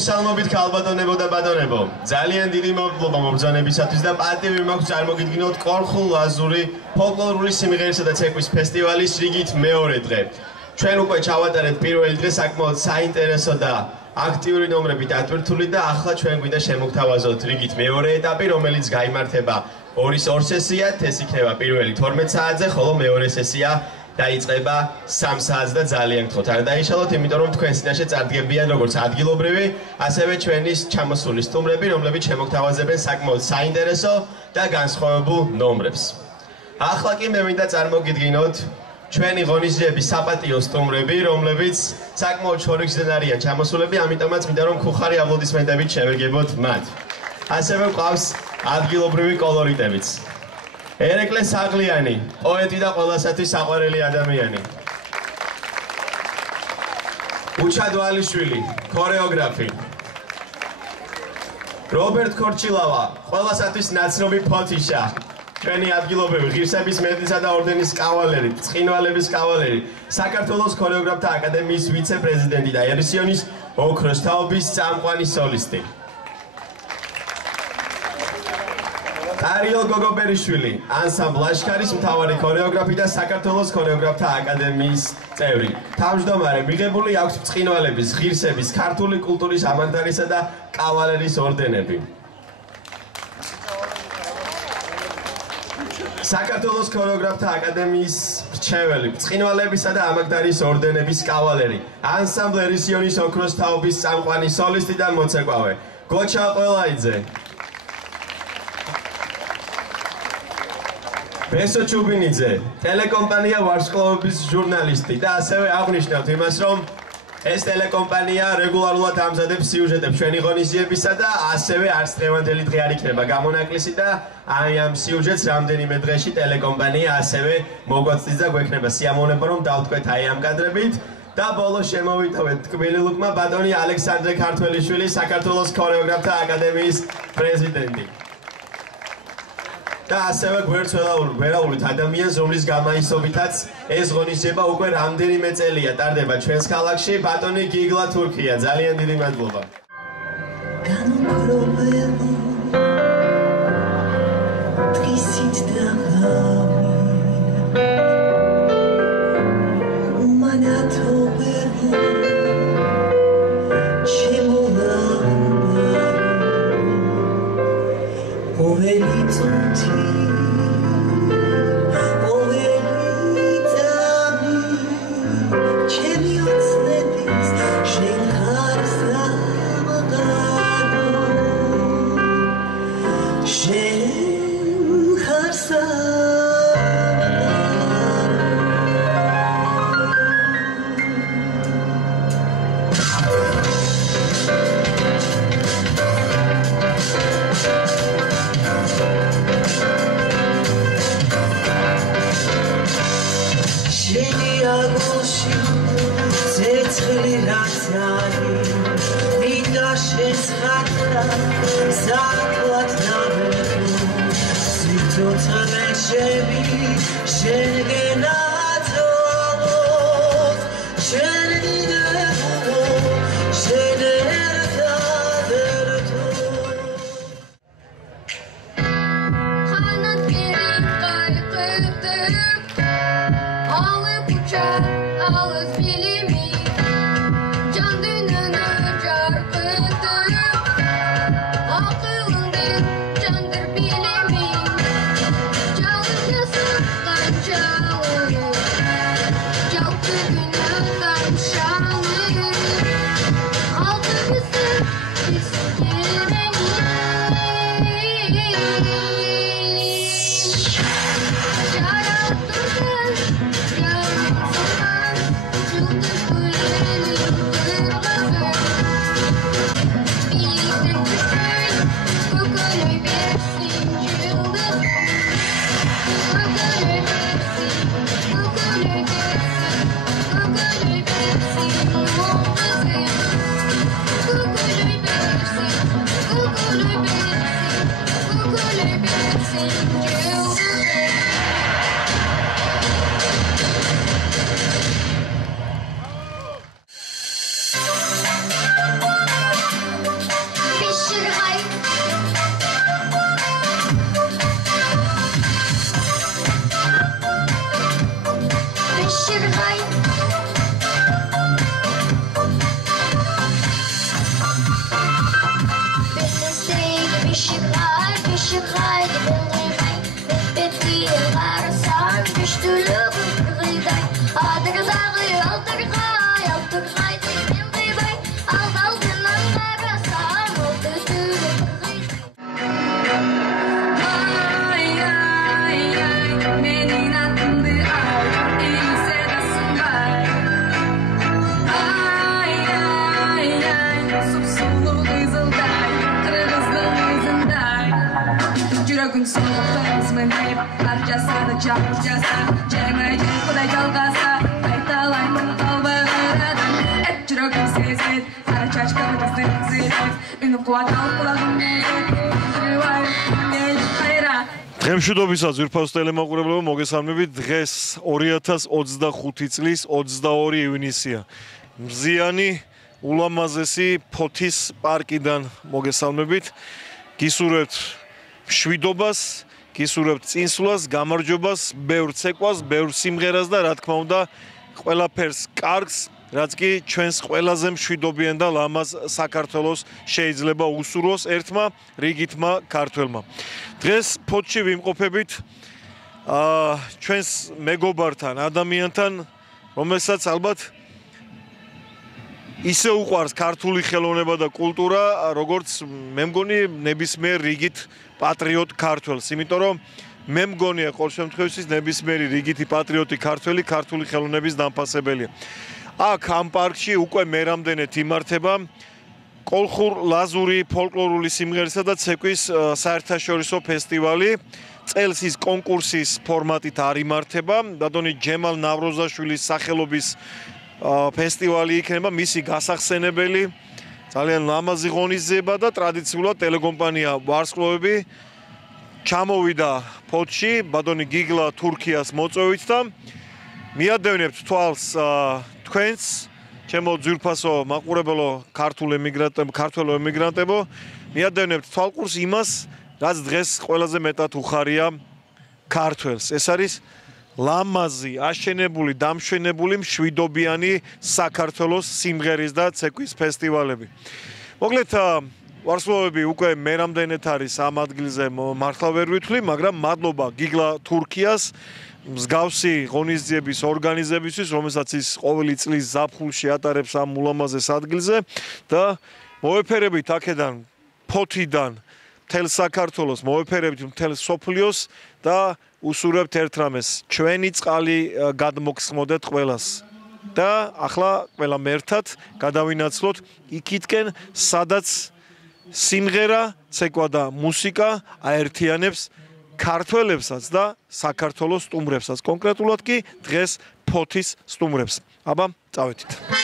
მოგესალმებით ქალბატონებო და ბატონებო. ძალიან დიდი მადლობა მობრძანებისათვის და პატივი მაქვს წარმოგიდგინოთ კოლხურ ლაზური ფოლკლორული სიმღერისა და ცეკვის ფესტივალის რიგით მეორე დღე. ჩვენ უკვე ჩავატარეთ პირველი დღე საკმაოდ საინტერესო და აქტიური ნომრებით დატვირთული და ახლა ჩვენ გვინდა შემოგთავაზოთ რიგით მეორე ეტაპი, რომელიც გაიმართება ორ სესიად, ეს იქნება პირველი 12 საათზე, ხოლო მეორე სესია დაიწყება 3 საათს და ძალიან გთხოვთ არ დაიშალოთ, იმიტომ რომ თქვენ წინაშე წარდგებიან როგორც ადგილობრივი, ასევე ჩვენი ჩამოსული სტუმრები, რომლებიც შემოგთავაზებენ საკმაოდ საინტერესო და განსხვავებულ ნომრებს. ახლა კი მე მინდა წარმოგიდგინოთ ჩვენი ღონისძიების საპატიო სტუმრები, რომლებიც საკმაოდ შორიგზდან არიან ჩამოსულები, ამიტომაც მინდა რომ ხუხარი აპლოდისმენტებით შევეგებოთ მათ. ასევე გვყავს ადგილობრივი კოლორიტებიც. ერეკლე საღლიანი, პოეტი და ყველასათვის საყვარელი ადამიანი. უჩა დვალიშვილი, ქორეოგრაფი. რობერტ ქორჩილავა, ყველასათვის ნაცნობი ფოთიშა. ჩვენი ადგილობრივი ღირსების მედლისა და ორდენის კავალერი, ცხინვალების კავალერი, საქართველოს ქორეოგრაფთა აკადემიის ვიცე-პრეზიდენტი და ერისიონის ოქროს თაობის წამყვანი სოლისტი. არიელ გოგობერიშვილი, ანსამბლ ლაშქარის მთავარი ქორეოგრაფი და საქართველოს ქორეოგრაფთა აკადემიის წევრი. თავმჯდომარე მიღებული აქვს ცხინვალების, ღირსების, ქართული კულტურის ამანთარისა და კავალერის ორდენები. საქართველოს ქორეოგრაფთა აკადემიის მრჩეველი, ცხინვალებისა და ამაგდარის ორდენების კავალერი, ანსამბლ ერისიონის ოქროს თაობის წამყვანი სოლისტი და მოცეკვავე, გოჩა ყველაიძე. ბესო ჩუბინიძე, ტელეკომპანია ვარსკვლავების ჟურნალისტი და ასევე აღნიშნავთ იმას, რომ ეს ტელეკომპანია რეგულარულად ამზადებს სიუჟეტებს ჩვენი ღონისძიებისა და ასევე არც დღევანდელი დღე არ იქნება გამონაკლისი და ამ სიუჟეტს რამდენიმე დღეში ტელეკომპანია ასევე მოგვაწვის და გვექნება სიამოვნება რომ დავთქვეთ ამ კადრებით და ბოლოს შემოვიტოვეთ თქმელი ლუკმა ბატონი ალექსანდრე ქართველიშვილი, საქართველოს ქორეოგრაფთა აკადემიის პრეზიდენტი. და ასევე გვერდსველაულით ადამიანს, რომლის გამაისობითაც ეს ღონისძიება უკვე რამდენიმე წელია ტარდება ჩვენს ქალაქში, ბატონი გიგლა თურქია. ძალიან დიდი მადლობა. Shout out to them, დღემშვიდობისა ძვირფას ტელემაყურებლებო მოგესალმებით. დღეს 2025 წლის 22 ივნისია. მზიანი ულამაზესი ფოთის პარკიდან მოგესალმებით. გისურვებთ მშვიდობას, გისურვებთ წინსვლას, გამარჯვებას, ბევრ ცეკვას, ბევრ სიმღერას და რა თქმა უნდა, ყველაფერს კარგს, რაც კი ჩვენს ყველაზე მშვიდობიან და ლამაზ საქართველოს შეიძლება უსურვოს ერთმა რიგითმა ქართველმა. დღეს ფოთში ვიმყოფებით ჩვენს მეგობართან, ადამიანთან, რომელსაც ალბათ ისე უყვარს ქართული ხელოვნება და კულტურა, როგორც მე მგონი ნებისმიერ რიგით პატრიოტ ქართველს, იმიტომ რომ მე მგონია ყოველ შემთხვევაში ნებისმიერი რიგითი პატრიოტი ქართველი ქართული ხელოვნების დამფასებელია. აქ ამ პარკში უკვე მერამდენეთ იმართება კოლხურ-ლაზური ფოლკლორული სიმღერისა და ცეკვის საერთაშორისო ფესტივალი. წელს ის კონკურსის ფორმატით არ იმართება. ბატონი ჯემალ ნავროზაშვილის სახელობის ფესტივალი იქნება, მისი გასახსენებელი. ძალიან ლამაზი ღონისძიება და ტრადიციულად ტელეკომპანია ვარსკვლავები ჩამოვიდა ფოთში ბატონი გიგლა თურქიას მოწვევით და მიადევნებთ თვალს თქვენს ჩემო ძვირფასო მაყურებელო ქართულ ემიგრანტებო მიადევნებთ თვალყურს იმას, რაც დღეს ყველაზე მეტად უხარია ქართველს. ეს არის ლამაზი, აშენებული, დამშვენებული, მშვიდობიანი საქართველოს სიმღერის და ცეკვის ფესტივალები. მოკლედ ვარსკვლავები უკვე მერამდენეთ არის ამ ადგილზე მართლა ვერ ვითვლი, მაგრამ მადლობა გიგლა თურქიას მსგავსი ღონისძიების ორგანიზებისთვის, რომელსაც ის ყოველი წლის ზაფხულში ატარებს ამ ულამაზეს ადგილზე და მოვეფერებით აქედან ფოთიდან მთელ საქართველოს, მოვეფერებით მთელ სოფლიოს და უსურვებთ ერთ რამეს, ჩვენი წყალი გადმოგსხმოდეთ ყველას. და ახლა ყველამ ერთად გადავინაცვლოთ იქითკენ, სადაც სიმღერა, ცეკვა და მუსიკა აერთიანებს ქართველებსაც და საქართველოს სტუმრებსაც, კონკრეტულად კი დღეს ფოთის სტუმრებს. აბა, წავედით.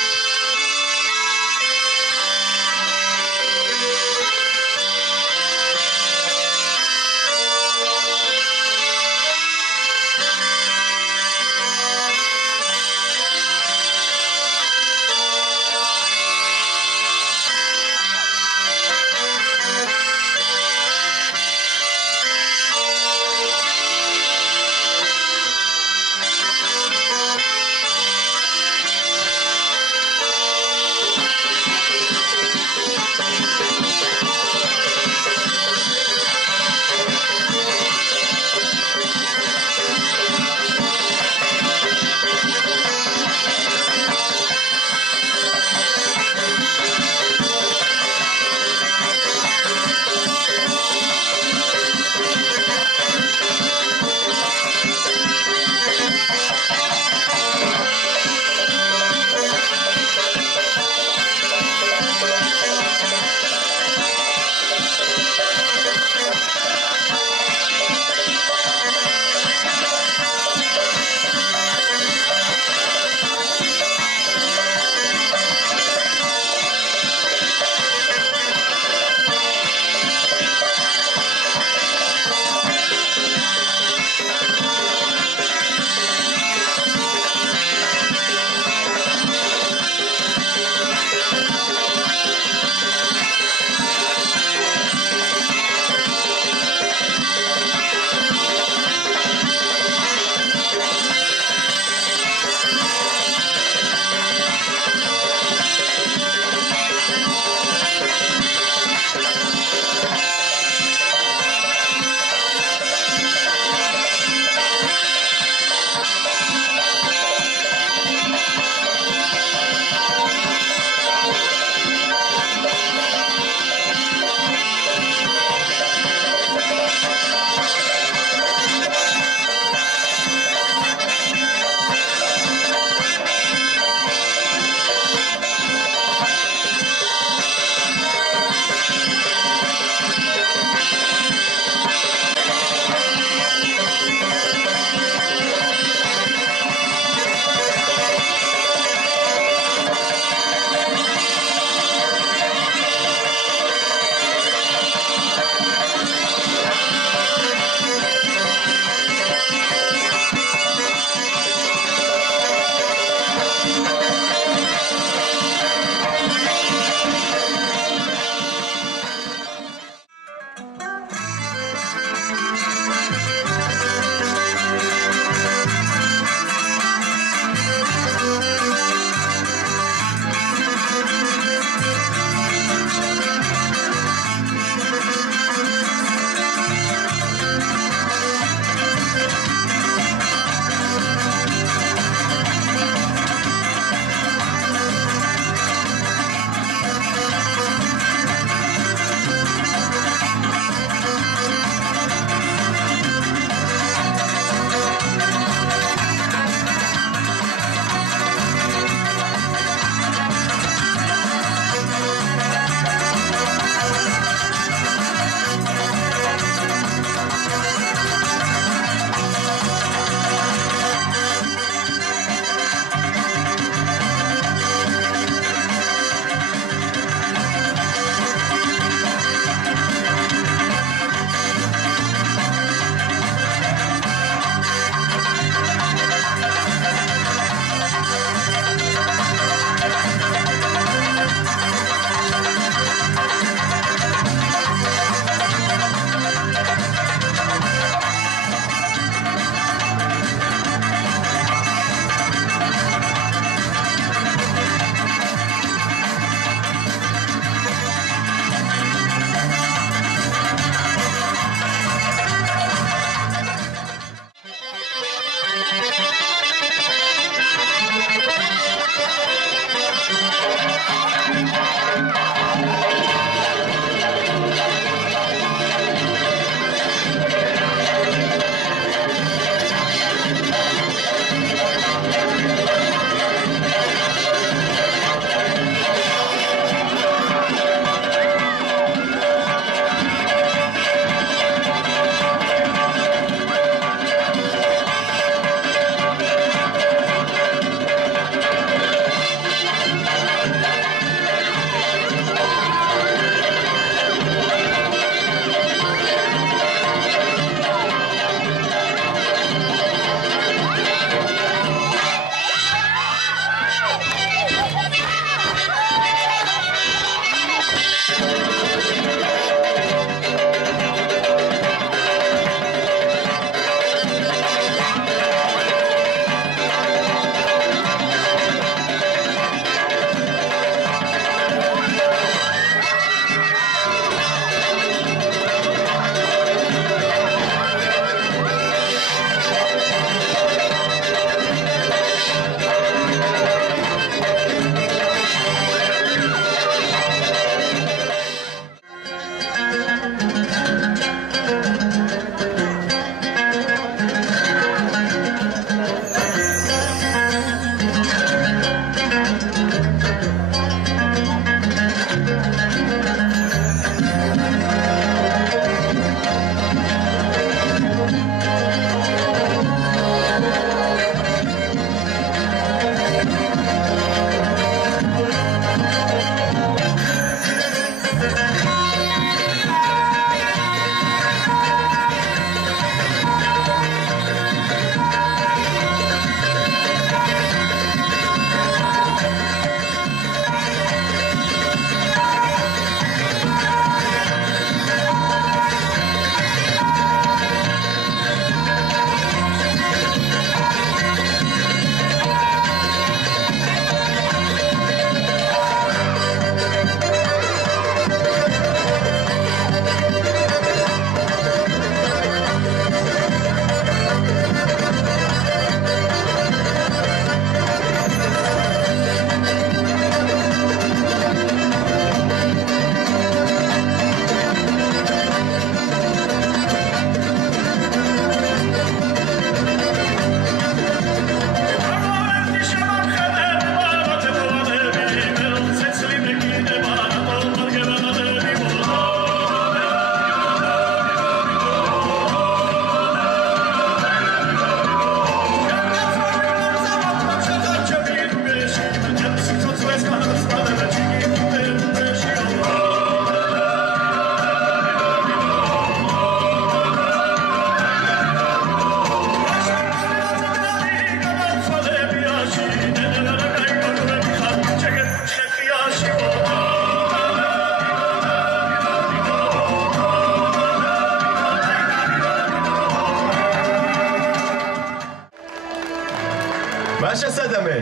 პაშასადამე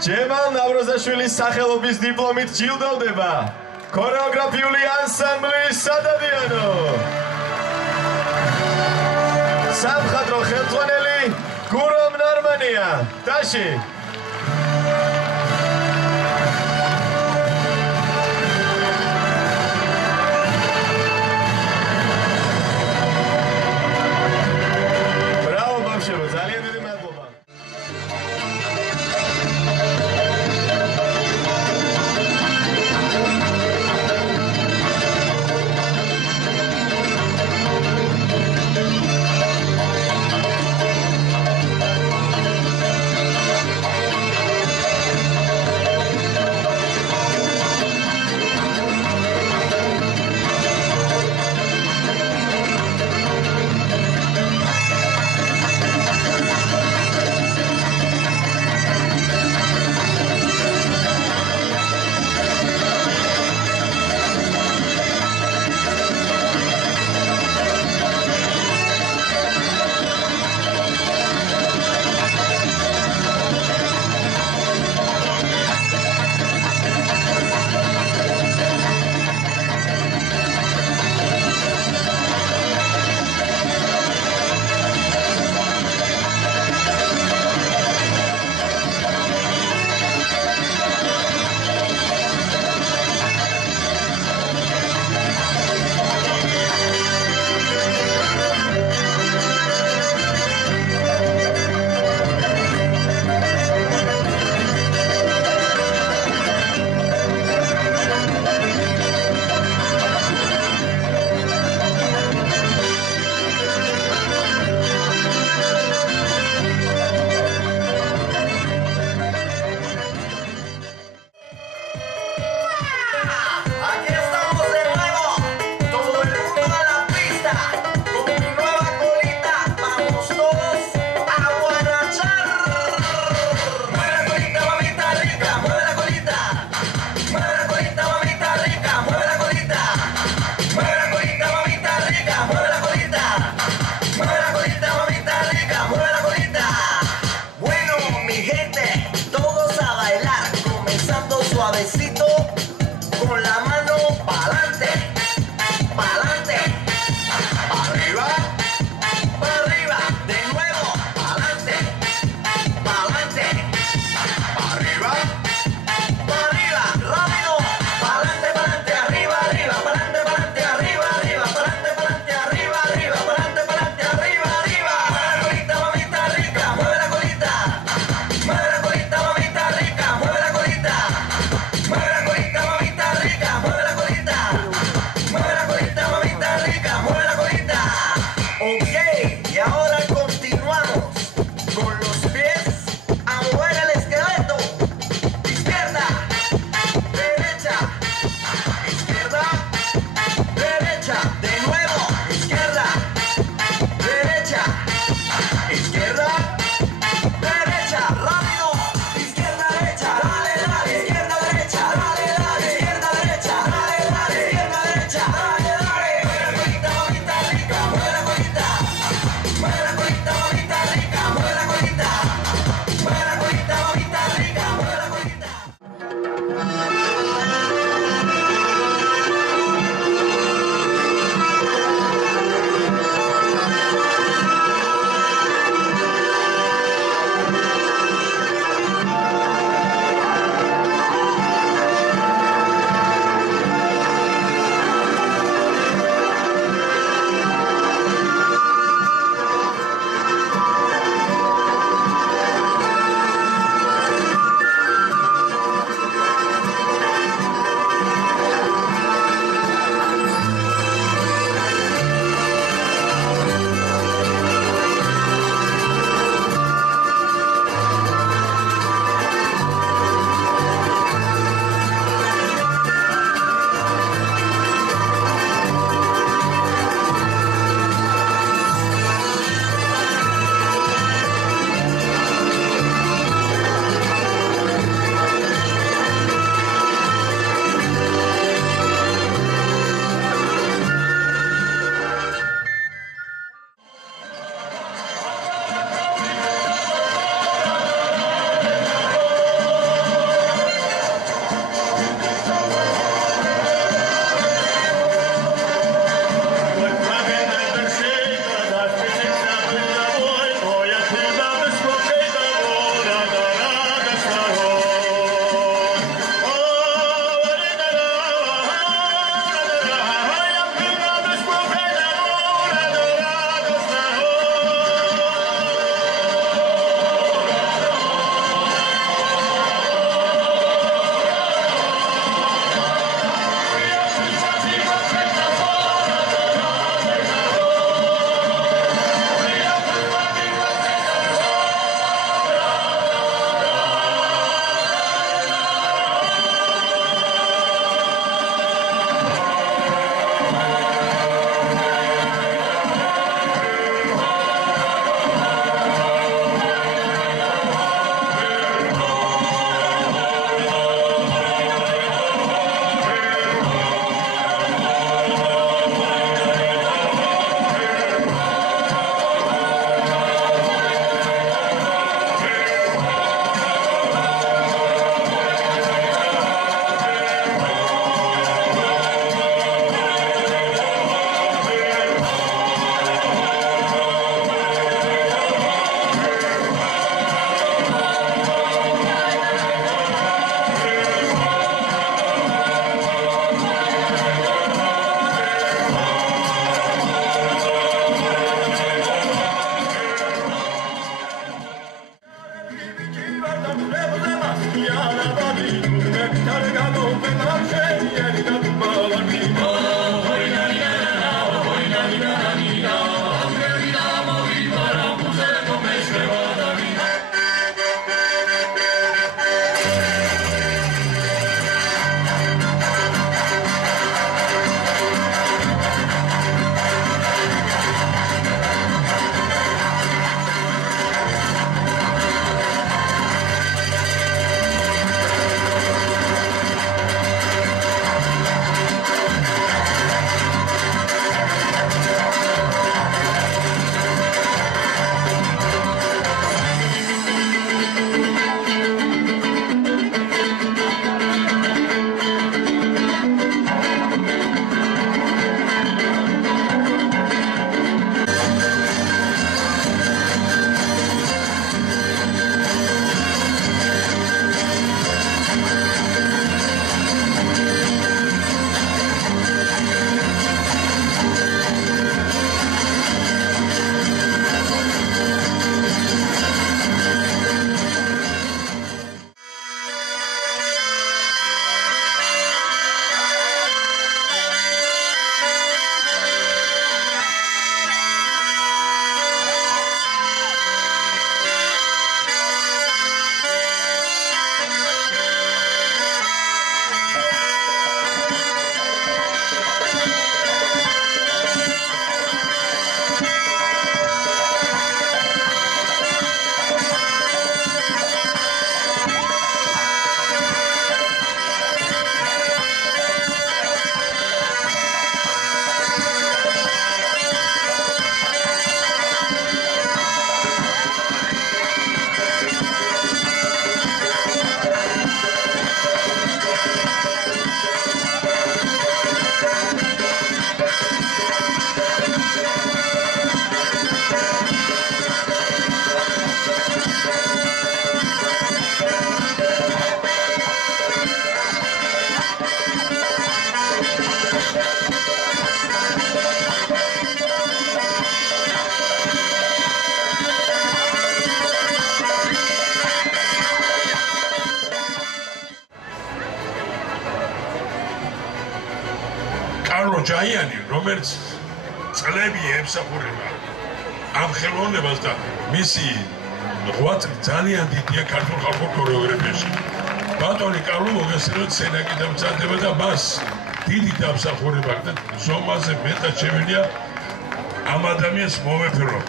ჯემალ ნავროზაშვილის სახელობის დიპლომით ჯილდოვდება ქორეოგრაფიული ანსამბლი სადადიანო. სამხატვრო ხელმძღვანელი გურომ ნორმანია. დაში ბრავო ბავშვებო, ძალიან დიდი მადლობა. Rica. კარლო ჯაიანი, რომელიც წლები ემსახურება ამ ხელოვნებას და მისი ღვაწლი ძალიან დიდია ქართულ ხალხურ ქორეოგრაფიაში. ბატონი კარლო მოგესალმებით, სცენაკი დამწარდება და მას დიდი დამსახურება და ზომაზე მეტად შეგვიძლია ამ ადამიანს მოვეფერო.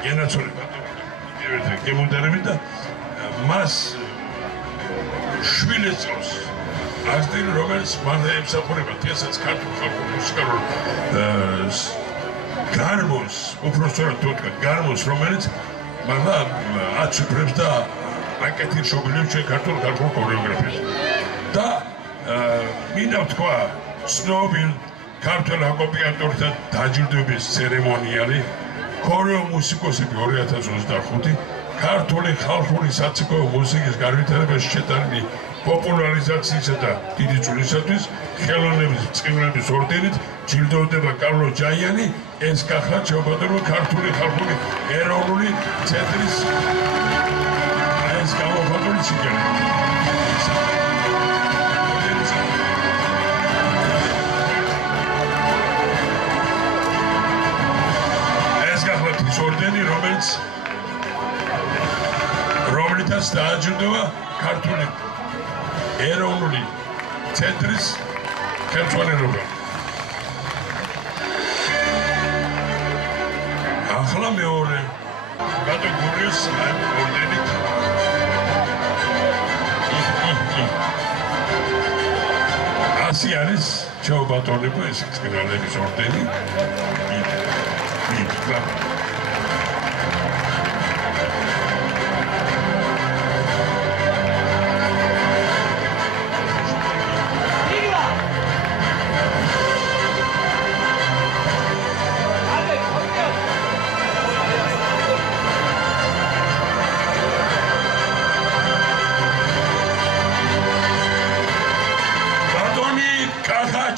გენაცოლი ბატონი გემოდარებით და მას შვილებს წავს. ასდილი რომელიც მან ემსახურება თეატრს ქართულ ხალხურ მუსიკალურ გარმოს, უпростоრად თუ ვთქვათ, გარმოს, რომელიც მაგრამ აცვიფრებს და აკეთებს შობილებს ჩვენ ქართულ ხალხურ ქორეოგრაფიაში. და მინდა ვთქვა, ცნობილ ქართველ აკომპანიატორთა დაჯილდოების ცერემონიალი ქორეო მუსიკოსები 2025 ქართული ხალხური საცეკვაო მუსიკის განვითარებაში შეტანილი პოპულარიზაციისა და დიდი წვლილისათვის ხელოვნების წყივლების ორდენით ჯილდოვდება კარლო ჯაიანი, ეს გახლავთ შეუბადრება ქართული ხალხური ეროვნული ცენტრის ეს გამოფათული სიგელი. ეს გახლავთ ის ორდენი, რომლითაც დააჯილდოვა ქართული ეროვნული ცენტრის ხელმძღვანელობა. ახლა მეორე ბატონ გურიოს ორდენით ასი არის ჩაუბატონებო ეს წყინვალების ორდენი.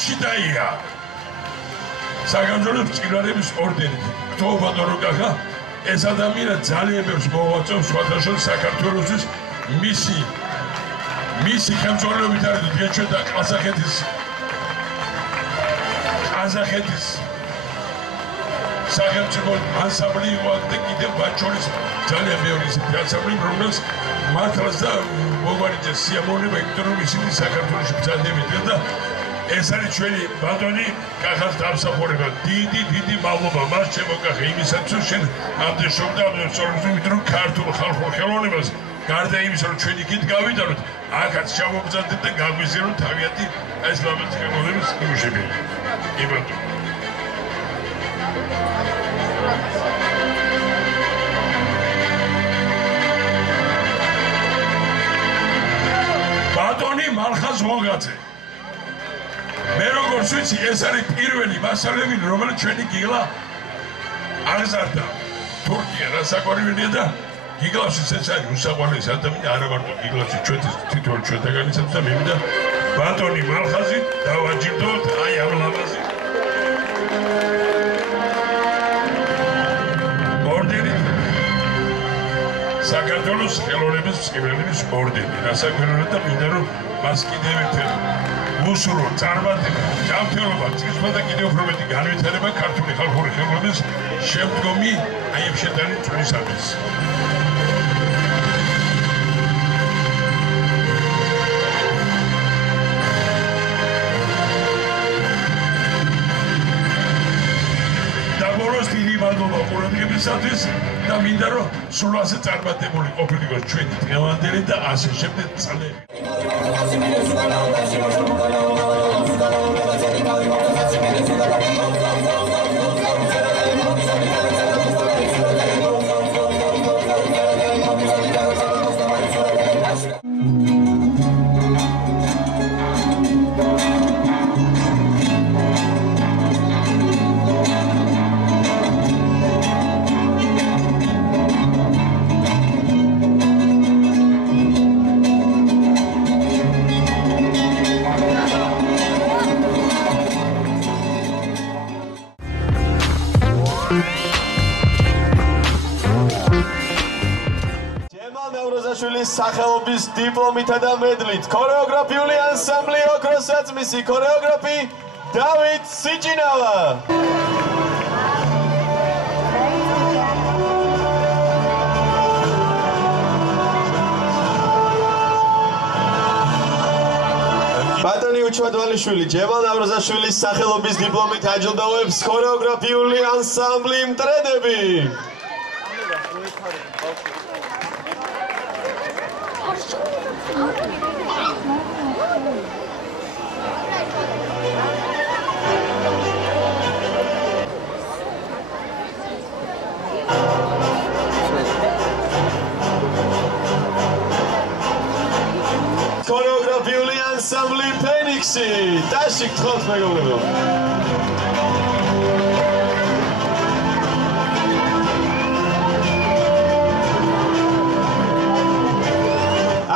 ჩიტაია საგანძურებ წყინვალების ორდენით. გთხოვ ბატონო კახა, ეს ადამიანი ძალიან ბევრს მოვაწევს სხვადასხვა საქართველოსთვის მისი ხელმძღვანელობით არის დღეს და ყაზახეთის სახელმწიფო ანსამბლი იყო და კიდევ ბაჩონის ძალიან ბევრი ისეთი ანსამბლი, რომელსაც მართლაც და მოგვარიძეს სიამოვნება, იმიტომ რომ ისინი საქართველოში ბრძანდებიან და ეს არის ჩვენი ბატონი კახას დამსახურება. დიდი მადლობა მას შემოგახე იმისათვის, შენ ამდენ შობდა სწორედ რომ ქართულ ხალხურ ხელოვნებას გარდა იმისა, რომ ჩვენ იქით გავიდაროთ, აქაც ჩამობრძანდეთ და გაგვიზიაროთ თავიანთი ეს ლამაზი ხელოვნების ნიმუშები. კი ბატონო. ბატონი მალხაზ მოგაძე. მე როგორც ვიცი, ეს არის პირველი მასალები, რომელიც ჩვენი გიგლა აღზარდა. თურქია რასაკვირველია და გიგლავში ეს არის უსაყვარლესი ადამიანი, არა მარტო გიგლავში ჩვენთვის თითოეულ ჩვენთაგანიცაც და მე მინდა ბატონი მალხაზი დავაჯილდოთ აი ამ ლამაზი ორდენი. საქართველოს ხელოვნების წყივლების ორდენი. რასაკვირველია და მინდა რომ მას კიდევ ერთხელ უსურო წარმატება, ჯანმრთელობა, წინსვლა და კიდევ უფრო მეტი განვითარება ქართული ხალხური ხელოვნების შემდგომი აი ამ შეტანილი წვლისათვის. და ბოლოს დიდი მადლობა ყურადღებისათვის და მინდა რომ სულ ასე წარმატებული ყოფილიყო ჩვენი დღევანდელი და ასე შემდეგ წლები. სახელობის დიპლომითა და მედლით ქორეოგრაფიული ანსამბლი ოქროსაც მისი ქორეოგრაფი დავით სიჭინავა. ბატონი უჩვადვალიშვილი ჯემალ ნავროზაშვილის სახელობის დიპლომით აჯილდოვებს ქორეოგრაფიული ანსამბლი მტრედები. ქორეოგრაფიული ანსამბლი ფენიქსი. დაში გთხოვთ მეგობრებო.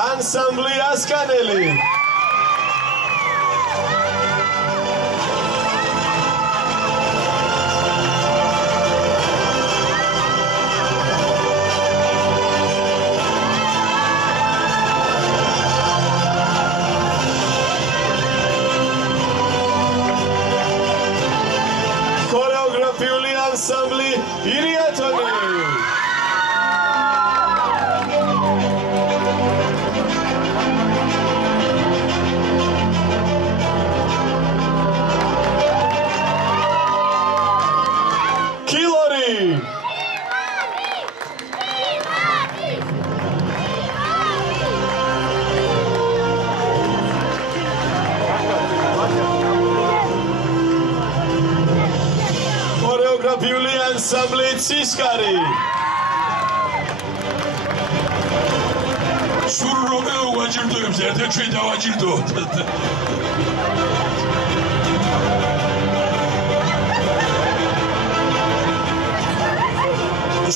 ანსამბლი ასკანელი. ქორეოგრაფიული ანსამბლი ირიათონი. ქორეოგრაფიული ანსამბლი ცისკარი. სულ რომეო ვაჯირდოებს ერთად ჩვენ დავაჯირდოთ.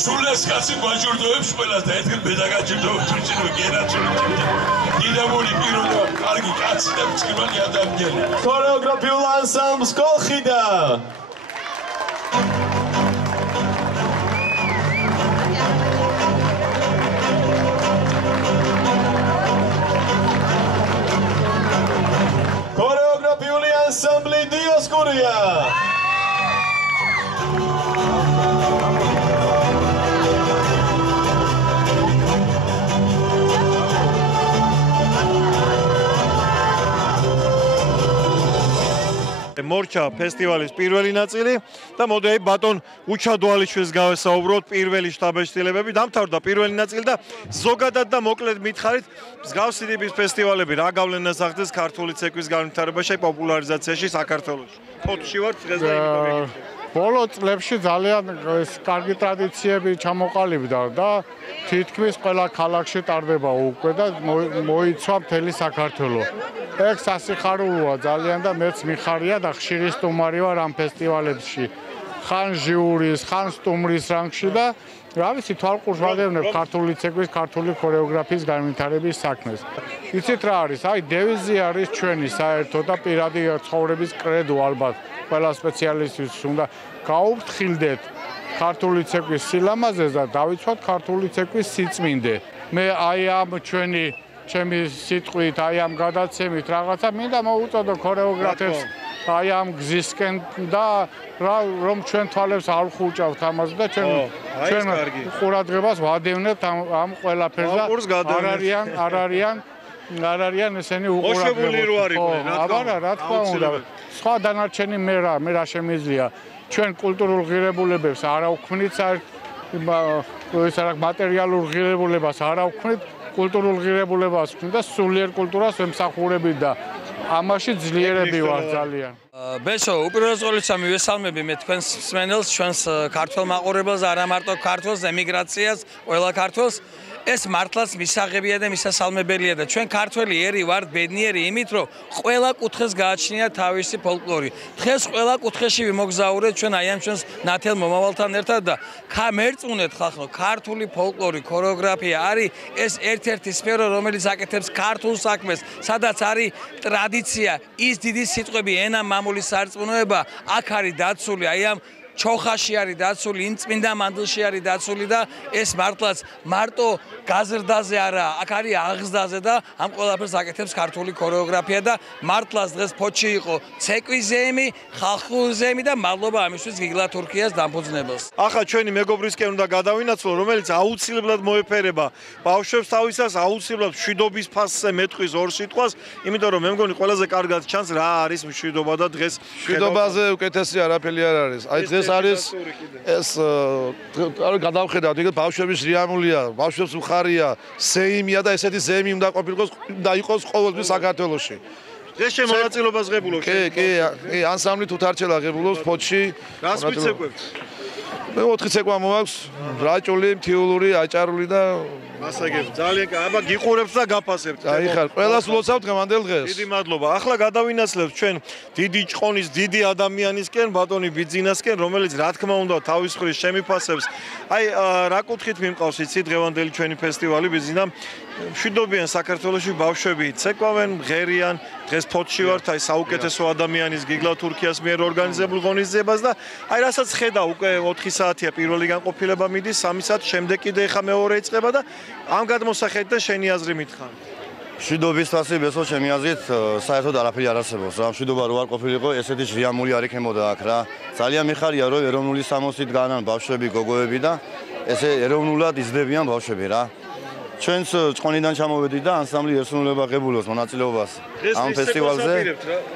სულეს კაცი ვაჯირდოებს ყველას და ერთად მე დაგაჯირდოთ თვითონ გენაცული. დიდებული პირობა, კარგი კაცი და მწვანე ადამიანი. ქორეოგრაფიულ ანსამბლს კოლხიდა. ქორეოგრაფიული ანსამბლი დიოსკურია. მორჩა ფესტივალის პირველი ნაწილი და მოდი აი ბატონ უჩადვალიშვილს გავესაუბროთ პირველი შტაბეშტილებები დამთავრდა პირველი ნაწილი და ზოგადად და მოკლედ მითხარით მსგავსი ტიპის ფესტივალები რა გავლენას ახდენს ქართული ცეკვის განვითარებაში პოპულარიზაციაში საქართველოში ფოტოში ვარ დღეს და იმით ბოლო წლებში ძალიან კარგი ტრადიციები ჩამოყალიბდა და თითქმის ყველა ქალაქში ტარდება უკვე და მოიცვა მთელი საქართველო. ეგ სასიხარულოა ძალიან და მეც მიხარია და ხშირი სტუმარი ვარ ამ ფესტივალებში. ხან ჟიურის, ხან სტუმრის რანგში და რა ვიცი თვალყურს ვადევნებ ქართული ცეკვის, ქართული ქორეოგრაფიის განვითარების საქმეს. იცით რა არის? აი დევიზი არის ჩვენი საერთო და პირადი ცხოვრების კრედო ალბათ. ყველა სპეციალისტის უნდა გაუფრთხილდეთ ქართული ცეკვის სილამაზეს და დავიცვათ ქართული ცეკვის სიწმინდე. მე აი ამ ჩემი სიტყვით, აი ამ გადაცემით რაღაცა მინდა მოუწოდო ქორეოგრაფებს აი ამ გზისკენ და რომ ჩვენ თვალებს არ ხუჭავთ ამაზე და ჩვენ ყურადღებას ვადევნებთ ამ ყველაფერს და არ არიან ესენი უყურადღებოთი. აბარა რა თქმა უნდა. სხვა დანარჩენი მე რა შემიძლია ჩვენ კულტურულ ღირებულებებს არ ავქმნით მატერიალურ ღირებულებას არ ავქმნით კულტურულ ღირებულებას ვქმნით და სულიერ კულტურას ვემსახურებით და ამაში ძლიერები ვარ ძალიან. ბესო, უპირველეს ყოვლისა მივესალმები მე თქვენს მსმენელს, ჩვენს ქართველ მაყურებელს, არა მარტო ქართველს, ემიგრაციას, ყველა ქართველს. ეს მართლაც მისაღებია და მისასალმებელია და ჩვენ ქართველი ერი ვართ ბედნიერი იმით, რომ ყველა კუთხეს გააჩნია თავისი ფოლკლორი. დღეს ყველა კუთხეში ვიმოგზაურეთ ჩვენ აი ამ ჩვენს ნათელ მომავალთან ერთად და მერწმუნეთ ხალხო, ქართული ფოლკლორი, ქორეოგრაფია არის ეს ერთ-ერთი სფერო, რომელიც აკეთებს ქართულ საქმეს, სადაც არის ტრადიცია, ის დიდი სიტყვები, ენა, მამული სარწმუნოება, აქ არის დაცული აი ამ ჩოხაში არის დაცული, იმ წმინდა მანდილში არის დაცული და ეს მართლაც მარტო გაზრდაზე არა, აქ არის აღზრდაზე და ამ ყველაფერს აკეთებს ქართული ქორეოგრაფია და მართლაც დღეს ფოთში იყო ცეკვის ზეიმი, ხალხური ზეიმი და მადლობა ამისთვის გიგლა თურქიას დამფუძნებელს. ახლა ჩვენი მეგობრისკენ უნდა გადავინაცვლო, რომელიც აუცილებლად მოეფერება ბავშვებს თავისას, აუცილებლად მშვიდობის ფასზე მეტყვის ორ სიტყვას, იმიტომ რომ მე მგონი ყველაზე კარგად ჩანს რა არის მშვიდობა და დღეს მშვიდობაზე უკეთესი არაფერი არ არის. აი დღეს არის ეს გადავხედავთ, იქ ბავშვების რიამულია, ბავშვებს უხარია, ზეიმია და ესეთი ზეიმი უნდა ყოფილიყოს და იყოს ყოველთვის საქართველოში. დღეს შემონაწილებას ღებულობ. კი, ანსამბლი თუთარჩელ აღებულობს ფოთში. რას ვიცეკვებთ? მე 4 ცეკვა მოაქვს, რაჭული, მთიულური, აჭარული და მასაგებ. ძალიან კარგი. აბა გიყურებთ და გაფასებთ. აი ხარ, ყველას ვლოცავთ გამანდელ დღეს. დიდი მადლობა. ახლა გადავინაცვლებთ ჩვენ დიდი ჭყონის, დიდი ადამიანისკენ, ბატონი ბიძინასკენ, რომელიც რა თქმა უნდა თავის მხრივ შემიფასებს. აი რა კუთხით მიმყავს იცი დღევანდელი ჩვენი ფესტივალი ბიძინა? მშვიდობიან საქართველოში ბავშვები ცეკვავენ, ღერიან, დღეს ფოთში ვართ, აი საუკეთესო ადამიანის გიგლა თურქიას მიერ ორგანიზებულ ღონისძიებას და აი რასაც ხედა უკვე 4 საათია პირველი განყოფილება მიდის, 3 საათ შემდეგ კიდე ხა მეორე იწყება და ამ გადმოსახედით და შენი აზრი მითხრა. მშვიდობის თასი ბესო ჩემი აზრით საერთოდ არაფერი არ არსებობს რა მშვიდობა რო არ ყოფილიყო ესეთი ჟრიამული არ იქნებოდა აქ რა ძალიან მიხარია რომ ეროვნული სამოსით განან ბავშვები გოგოები და ესე ეროვნულად იზრდებიან ბავშვები რა ჩვენს ჭყონიდან ჩამოვედით და ანსამბლი ერთსუნულება ღებულობს მონაწილეობას ამ ფესტივალზე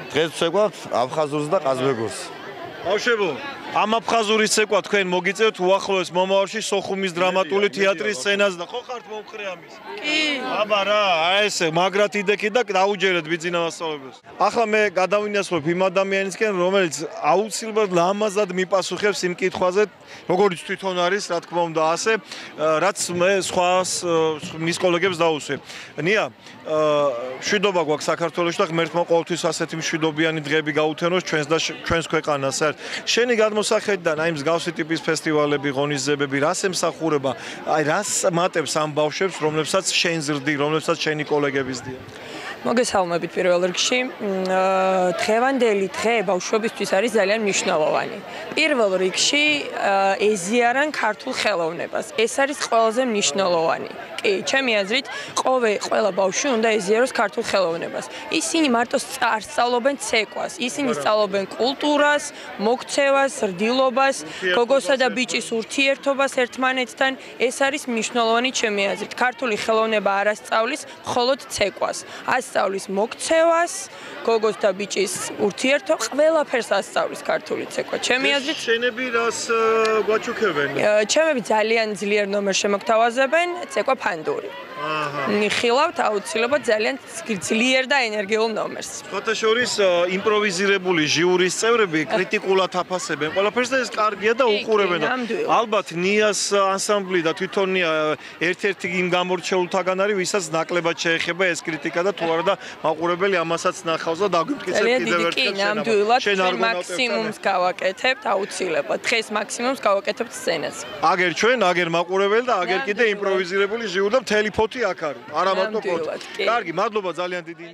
დღეს ვცეკვავთ აფხაზურს და ყაზბეგურს ბავშვებო ამ აფხაზურის ცეკვა თქვენ მოგიწევთ უახლოეს მომავალში სოხუმის დრამატული თეატრის სცენაზე და ხო ხართ მომხრე ამის? კი. აბა რა, აი ესე მაგრად იდექი და დაუჯერეთ ბიძინა მასწავლებელს. ახლა მე გადავინაცვლებ იმ ადამიანისკენ, რომელიც აუცილებლად ლამაზად მიპასუხებს იმ კითხვაზე, როგორც თვითონ არის, რა თქმა უნდა, ასე, რაც მე მის კოლეგებს დაუსვე. ნია, მშვიდობა გვაქვს საქართველოში და ღმერთმა ყოველთვის ასეთი მშვიდობიანი დღეები გაუთენოს ჩვენს ქვეყანას. შენი მოსახედიდან აი მსგავსი ტიპის ფესტივალები, ღონისძიებები, რას ემსახურება? აი რას მატებს ამ ბავშვებს, რომლებსაც შენ ზრდი, რომლებსაც შენი კოლეგები ზდიან? მოგესალმებით პირველ რიგში. დღევანდელი დღე ბავშვებისთვის არის ძალიან მნიშვნელოვანი. პირველ რიგში ეზიარან ქართულ ხელოვნებას. ეს არის ყველაზე მნიშვნელოვანი. კი, ჩემი აზრით, ყველა ბავშვი უნდა ეზიაროს ქართულ ხელოვნებას. ისინი მარტო სწავლობენ ცეკვას, ისინი სწავლობენ კულტურას, მოქცევას, რდილობას, გოგოსა და ბიჭის ურთიერთობას ერთმანეთთან. ეს არის მნიშვნელოვანი ჩემი აზრით. ქართული ხელოვნება არ ასწავლის, მხოლოდ ცეკვას. ასწავლის მოქცევას, გოგოს და ბიჭის ურთიერთობას, ყველაფერს ასწავლის ქართული ცეკვა. ჩემი აზრით, შენები რას გვაჩუქებენ? ჩემები ძალიან ძლიერ ნომერს შემოგთავაზებენ, ცეკვა ფანდური. მიხილავთ აუცილებლად ძალიან ძლიერ და ენერგიულ ნომერს. ფოტოშორის იმპროვიზირებული ჟიურის წევრები კრიტიკულად აფასებენ ყველაფერს და ეს კარგია და უყურებენ. ალბათ ნიას ანსამბლი და თვითონ ნია ერთ-ერთი იმ გამორჩეულთაგან არის, ვისაც ნაკლებად შეეხება ეს კრიტიკა და თუ არა და მაყურებელი ამასაც ნახავს და დაგვიმტკიცებს კიდევ ერთხელ. ნამდვილად ჩვენ მაქსიმუმს გავაკეთებთ აუცილებლად. დღეს მაქსიმუმს გავაკეთებთ სცენაზე. აგერ ჩვენ, აგერ მაყურებელი და აგერ კიდე იმპროვიზირებული ჟიური და მთელი ფოთი აქ არის. არა მარტო ფოთი. კარგი, მადლობა ძალიან დიდი.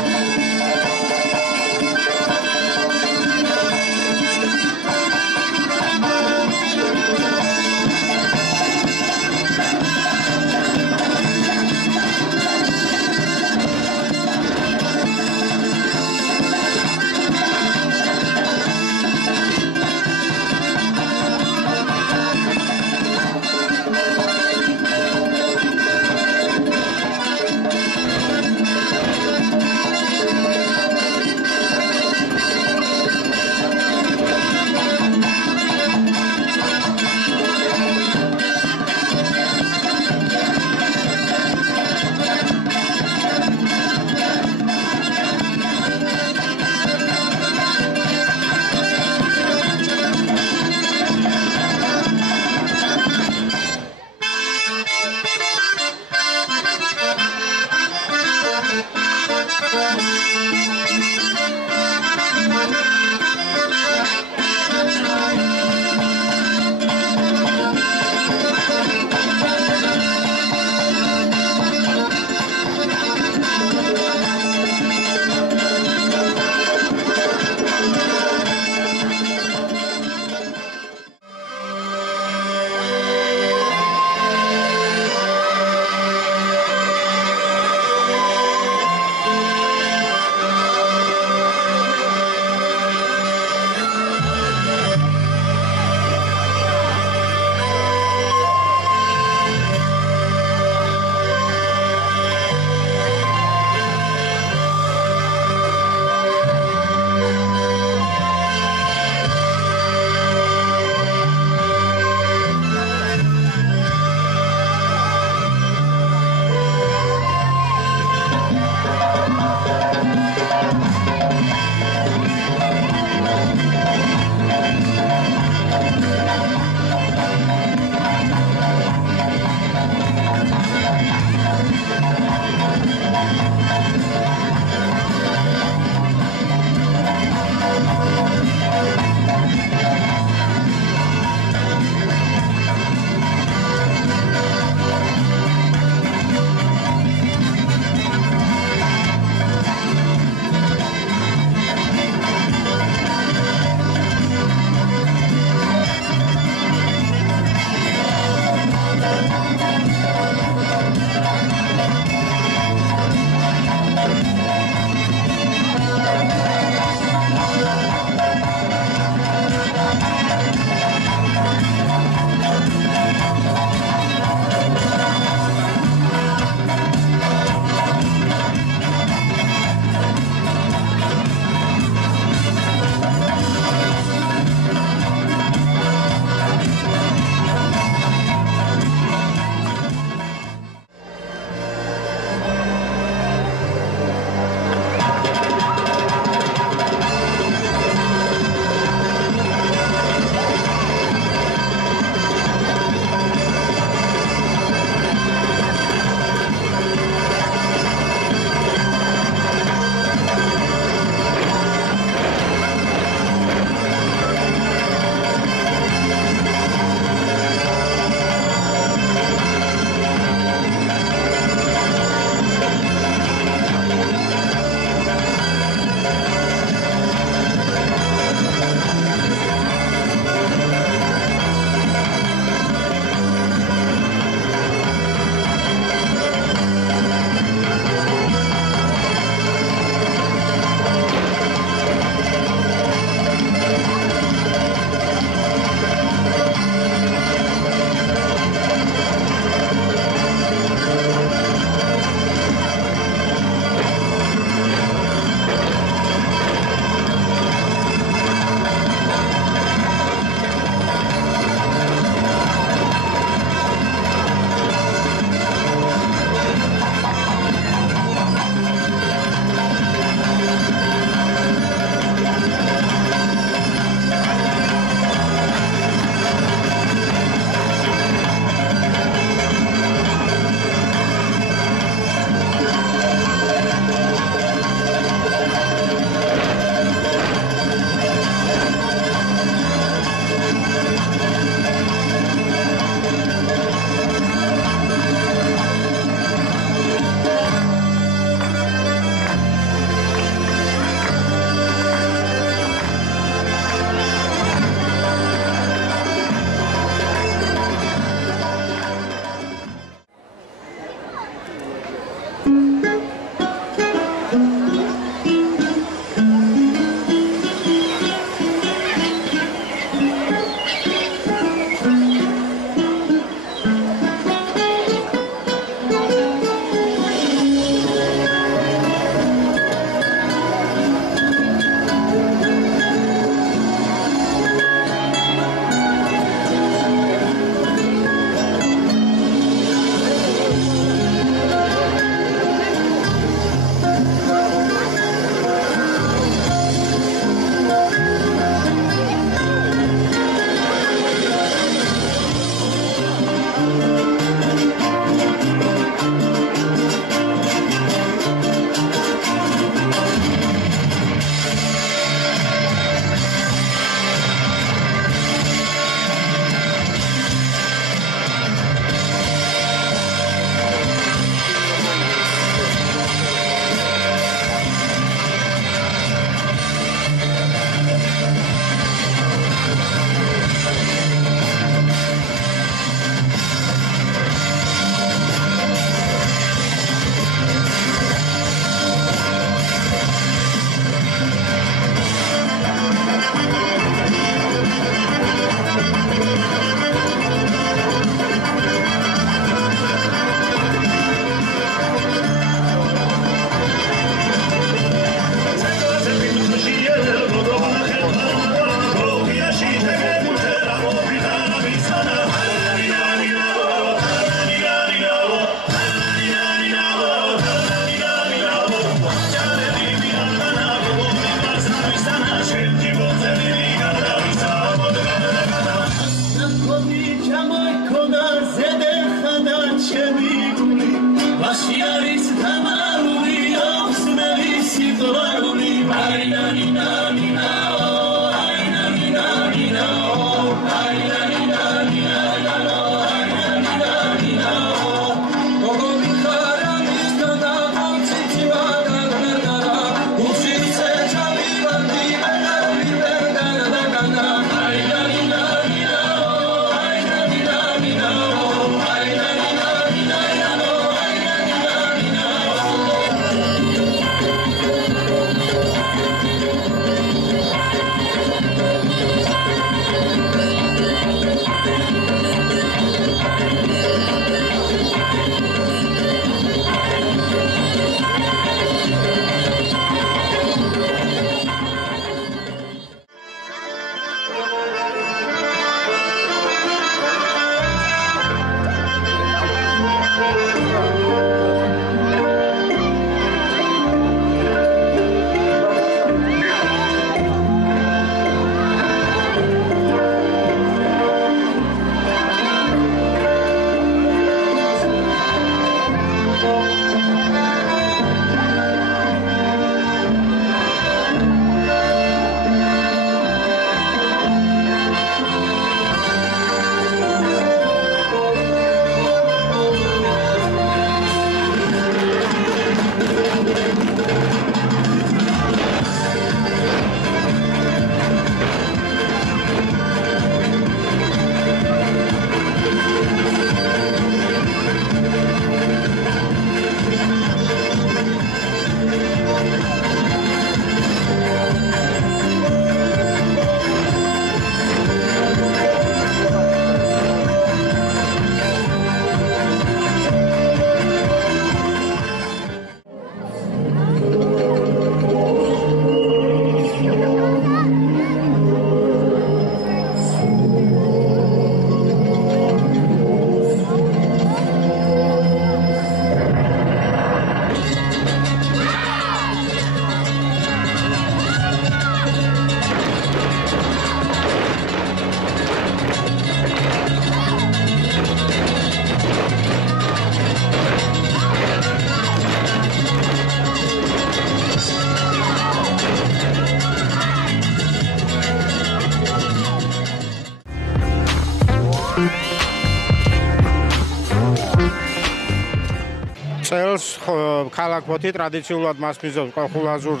წელს ქალაქ ფოთი ტრადიციულად მასპინძლობს კოლხურ-ლაზურ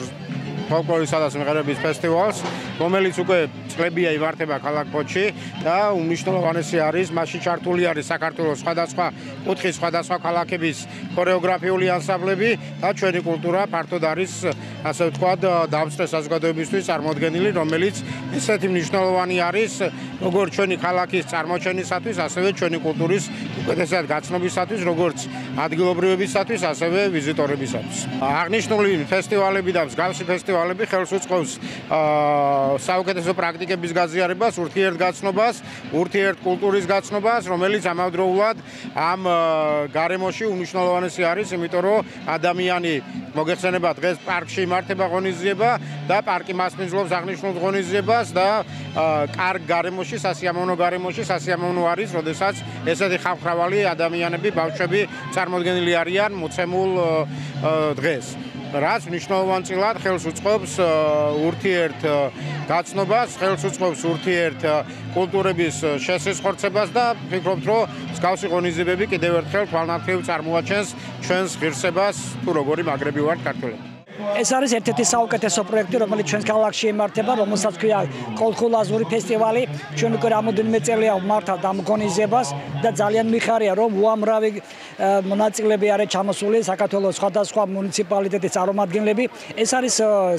ფოლკლორისა და სიმღერების ფესტივალს, რომელიც უკვე წლებია იმართება ქალაქ ფოთში და უმნიშვნელოვანესი არის, მასში ჩართული არის საქართველოს სხვადასხვა კუთხის სხვადასხვა ქალაქების ქორეოგრაფიული ანსამბლები და ჩვენი კულტურა ფართოდ არის, ასე ვთქვათ, დამსწრე საზოგადოებისთვის წარმოდგენილი, რომელიც ესეთი მნიშვნელოვანი არის, როგორც ჩვენი ქალაქის წარმოჩენისათვის, ასევე ჩვენი კულტურის უკეთესად გაცნობისათვის, როგორც ადგილობრივებისათვის, ასევე ვიზიტორებისათვის. აღნიშნული ფესტივალები და მსგავსი ფესტივალები ხელს უწყობს საუკეთესო პრაქტიკების გაზიარებას, ურთიერთგაცნობას, ურთიერთკულტურის გაცნობას, რომელიც ამავდროულად ამ გარემოში უმნიშვნელოვანესი არის, იმიტომ რომ ადამიანი მოგეხსენება დღეს პარკში იმართება ღონისძიება და პარკი მასპინძლობს აღნიშნულ ღონისძიებას და კარგ გარემოში, სასიამოვნო გარემოში სასიამოვნო არის, როდესაც ესეთი ხალხმრავალი ადამიანები, ბავშვები წარმოდგენილი არიან მოცემულ დღეს. რაც მნიშვნელოვანწილად ხელს უწყობს ურთიერთ გაცნობას, ხელს უწყობს ურთიერთ კულტურების შესესხორცებას და ვფიქრობთ, რომ მსგავსი ღონისძიებები კიდევ ერთხელ თვალნათლივ წარმოაჩენს ჩვენს ღირსებას, თუ როგორი მაგრები ვართ ქართველები. ეს არის ერთ-ერთი საუკეთესო პროექტი, რომელიც ჩვენს ქალაქში იმართება, რომელსაც ქვია კოლხურ-ლაზური ფესტივალი. ჩვენ უკვე რამოდენიმე წელია ვმართავთ ამ ღონისძიებას და ძალიან მიხარია, რომ უამრავი მონაწილეები არის ჩამოსული საქართველოს სხვადასხვა მუნიციპალიტეტის წარმომადგენლები. ეს არის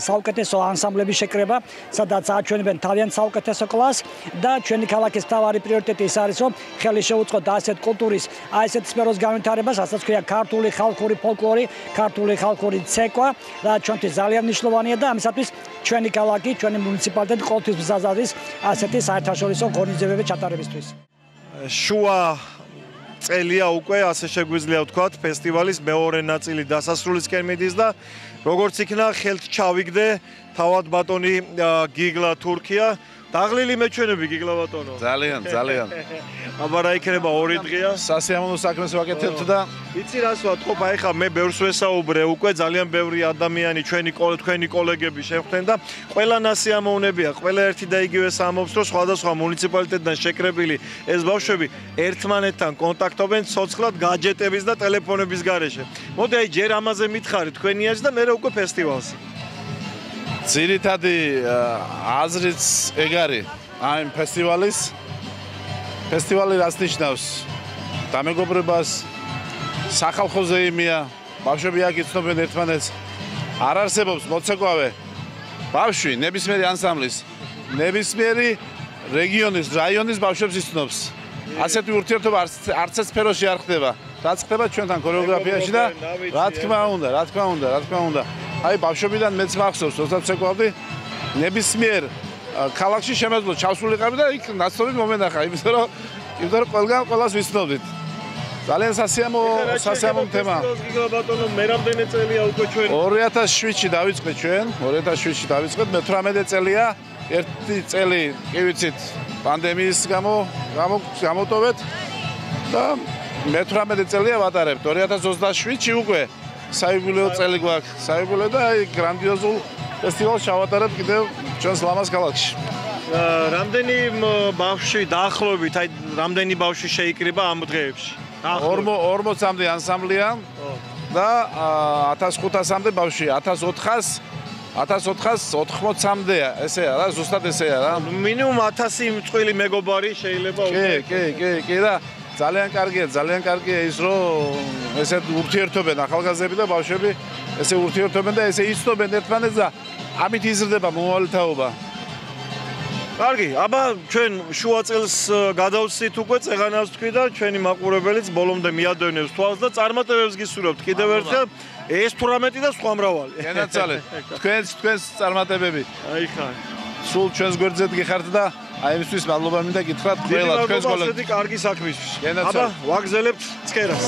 საუკეთესო ანსამბლების შეკრება, სადაც აჩვენებენ თავიანთ საუკეთესო კლასს და ჩვენი ქალაქის მთავარი პრიორიტეტი ის არის, რომ ხელი შეუწყოთ ასეთ კულტურის, ასეთ სფეროს განვითარებას, რასაც ქვია ქართული ხალხური ფოლკლორი, ქართული ხალხური ცეკვა. ჩვენთვის ძალიან მნიშვნელოვანია და ამისათვის ჩვენი ქალაქი, ჩვენი მუნიციპალიტეტი ყოველთვის მზად არის ასეთი საერთაშორისო ღონისძიებების ჩატარებისთვის. შუა წელია უკვე, ასე შეგვიძლია ვთქვათ, ფესტივალის მეორე ნაწილი დასასრულისკენ მიდის და როგორც იქნა ხელთ ჩავიგდე თავად ბატონი გიგლა თურქია. დაღლილი მეჩვენები გიგლა ბატონო. ძალიან. აბა რა იქნება 2 დღეა? სასიამოვნო საქმეს ვაკეთებთ და იცი რას ვთქო, ეხლა მე ბევრს ვესაუბრე უკვე, ძალიან ბევრი ადამიანი თქვენი კოლეგები შეხვდნენ და ყველა ნასიამოვნებია, ყველა ერთი და იგივე სამობს, რომ სხვადასხვა მუნიციპალიტეტიდან შეკრებილი ეს ბავშვები ერთმანეთთან კონტაქტობენ ცოცხლად გაჯეტების და ტელეფონების გარეშე. მოდი აი ჯერ ამაზე მითხარით თქვენიაც და მე უკვე ფესტივალზე. ძირითადი აზრიც ეგ არის ამ ფესტივალის. ფესტივალი რას ნიშნავს? დამეგობრებას, სახალხო ზეიმია, ბავშვები აქ იცნობენ ერთმანეთს. არ არსებობს მოცეკვავე ბავშვი ნებისმიერი ანსამბლის, ნებისმიერი რეგიონის, რაიონის ბავშვებს იცნობს. ასეთი ურთიერთობა არც ერთ სფეროში არ ხდება. რაც ხდება ჩვენთან ქორეოგრაფიაში და რა თქმა უნდა. აი ბავშვებიდან მეც მახსოვს, როდესაც ვცეკვავდი, ნებისმიერ ქალაქში შემეძლო ჩავსულიყავი და იქ ნაცნობი მომენახა, იმიტომ რომ ყველგან ყველას ვიცნობდით. ძალიან სასიამოვნო თემა. გიგლა ბატონო, მე რამდენი წელია უკვე ჩვენ? 2007-ში დავიწყეთ ჩვენ, 2007-ში დავიწყეთ, მე-18 წელია, ერთი წელი, კი ვიცით, პანდემიის გამოტოვეთ და მე-18 წელია ვატარებთ. 2027-ში უკვე საიუბილეო წელი გვაქვს. საიუბილეო და აი გრანდიოზულ ფესტივალს ჩავატარებთ კიდევ ჩვენს ლამაზ ქალაქში. რამდენი ბავშვი დაახლოებით, აი რამდენი ბავშვი შეიკრიბა ამ დღეებში? 40-მდე ანსამბლია და 1500-მდე ბავშვია, 1480-მდეა, ესეა რა, ზუსტად ესეა რა. მინიმუმ 1000 წყვილი მეგობარი შეიძლება უკვე. კი და ძალიან კარგია ის, რომ ესეთ ურთიერთობენ ახალგაზრდები და ბავშვები, ესე ურთიერთობენ და ესე იცნობენ ერთმანეთს და ამით იზრდება მომავალთაობა. კარგი, აბა ჩვენ შუა წელს გადავცით უკვე წეღანას თქვი და ჩვენი მაყურებელიც ბოლომდე მიადვენებს თვალს და წარმატებებს გისურვებთ კიდევ ერთხელ. ეს 18 და სხვა მრავალი. გენაცვალეთ. თქვენს წარმატებები. აი ხარ. სულ ჩვენს გვერდზეთ გიხართ და აი იმისთვის მადლობა მინდა გითხრათ ყველა თქვენს კოლეგებს. ასეთი კარგი საქმისთვის. აბა ვაგზელებთ ცქერას.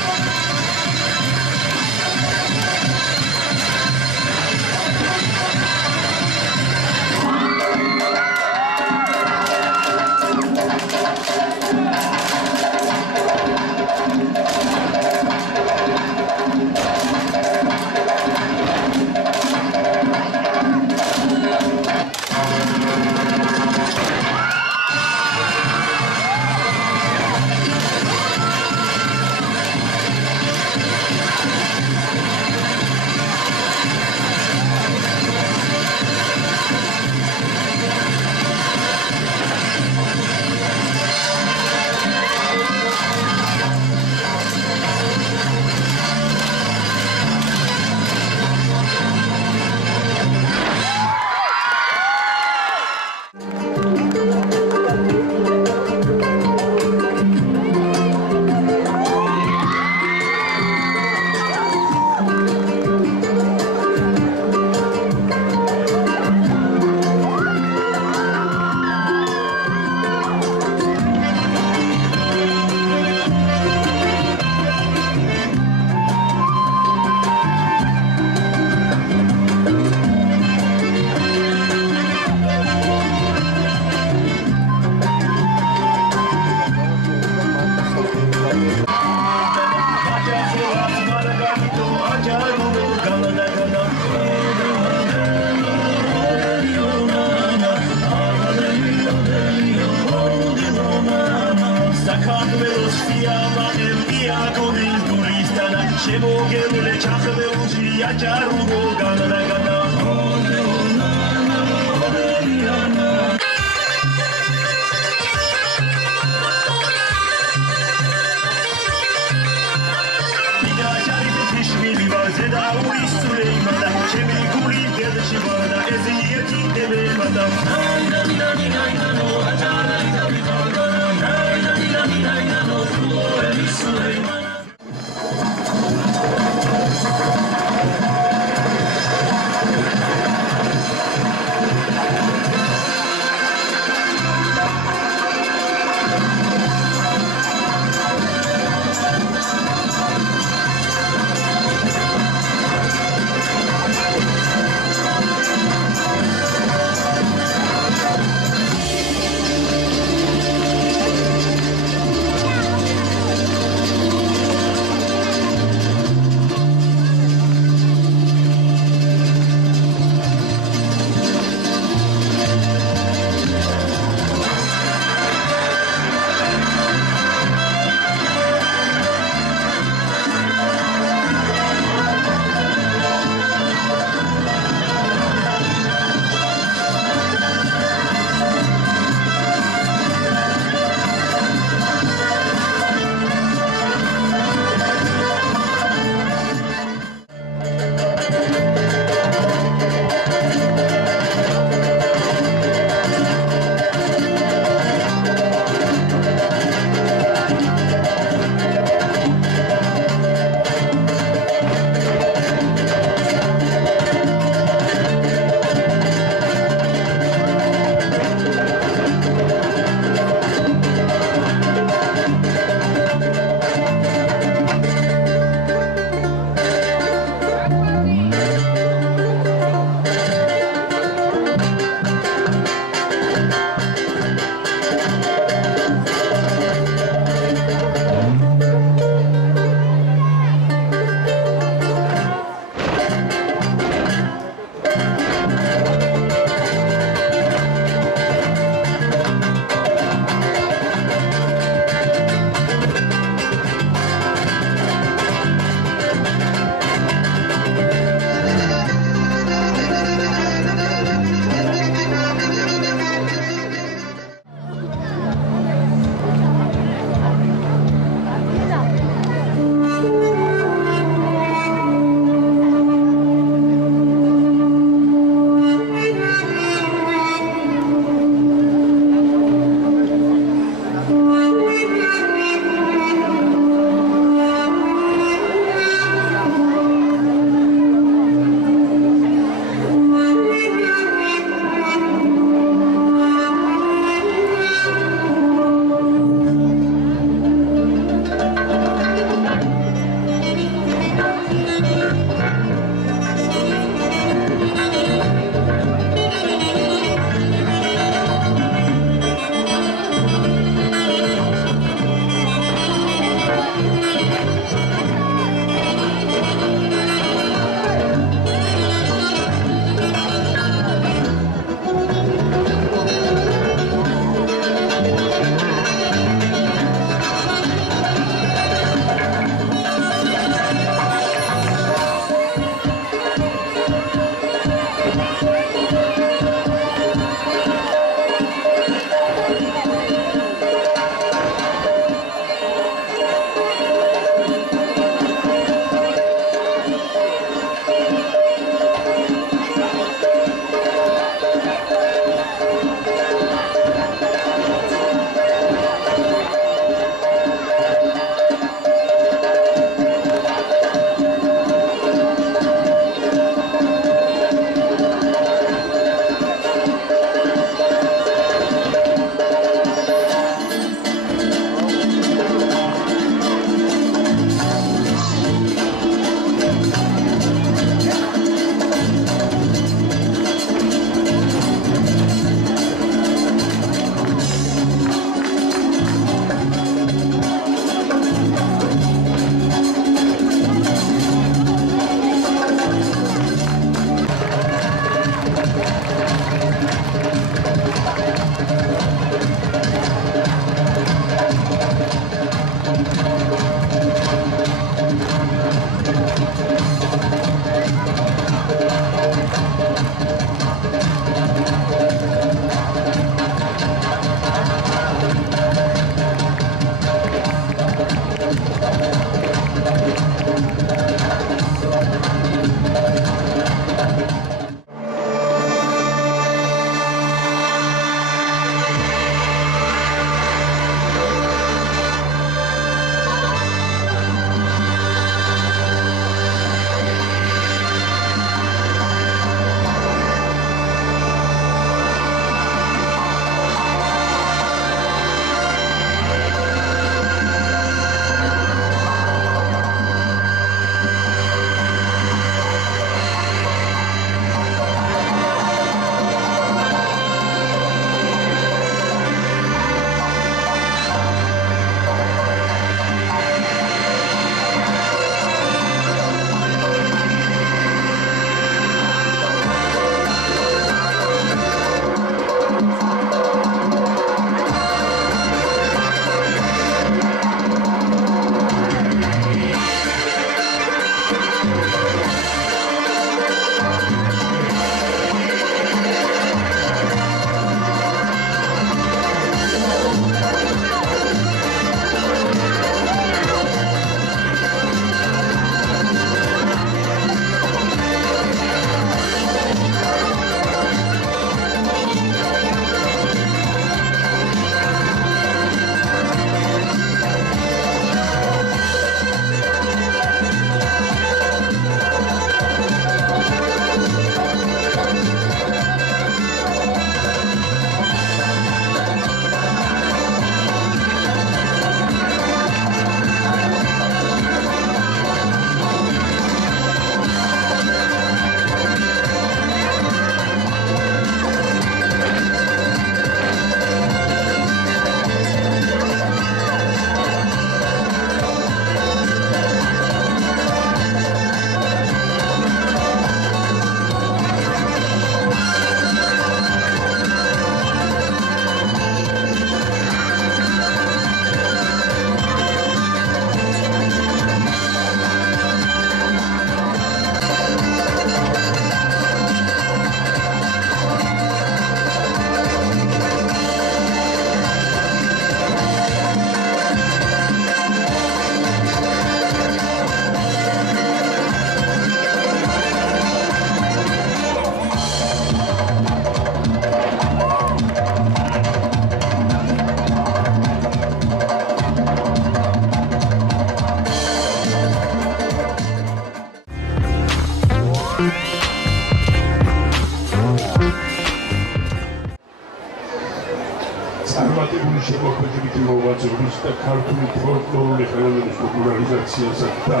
წარმატებული შემოქმედებითი მოღვაწეობის და ქართული ფოლკლორული ხელოვნების პოპულარიზაციასა და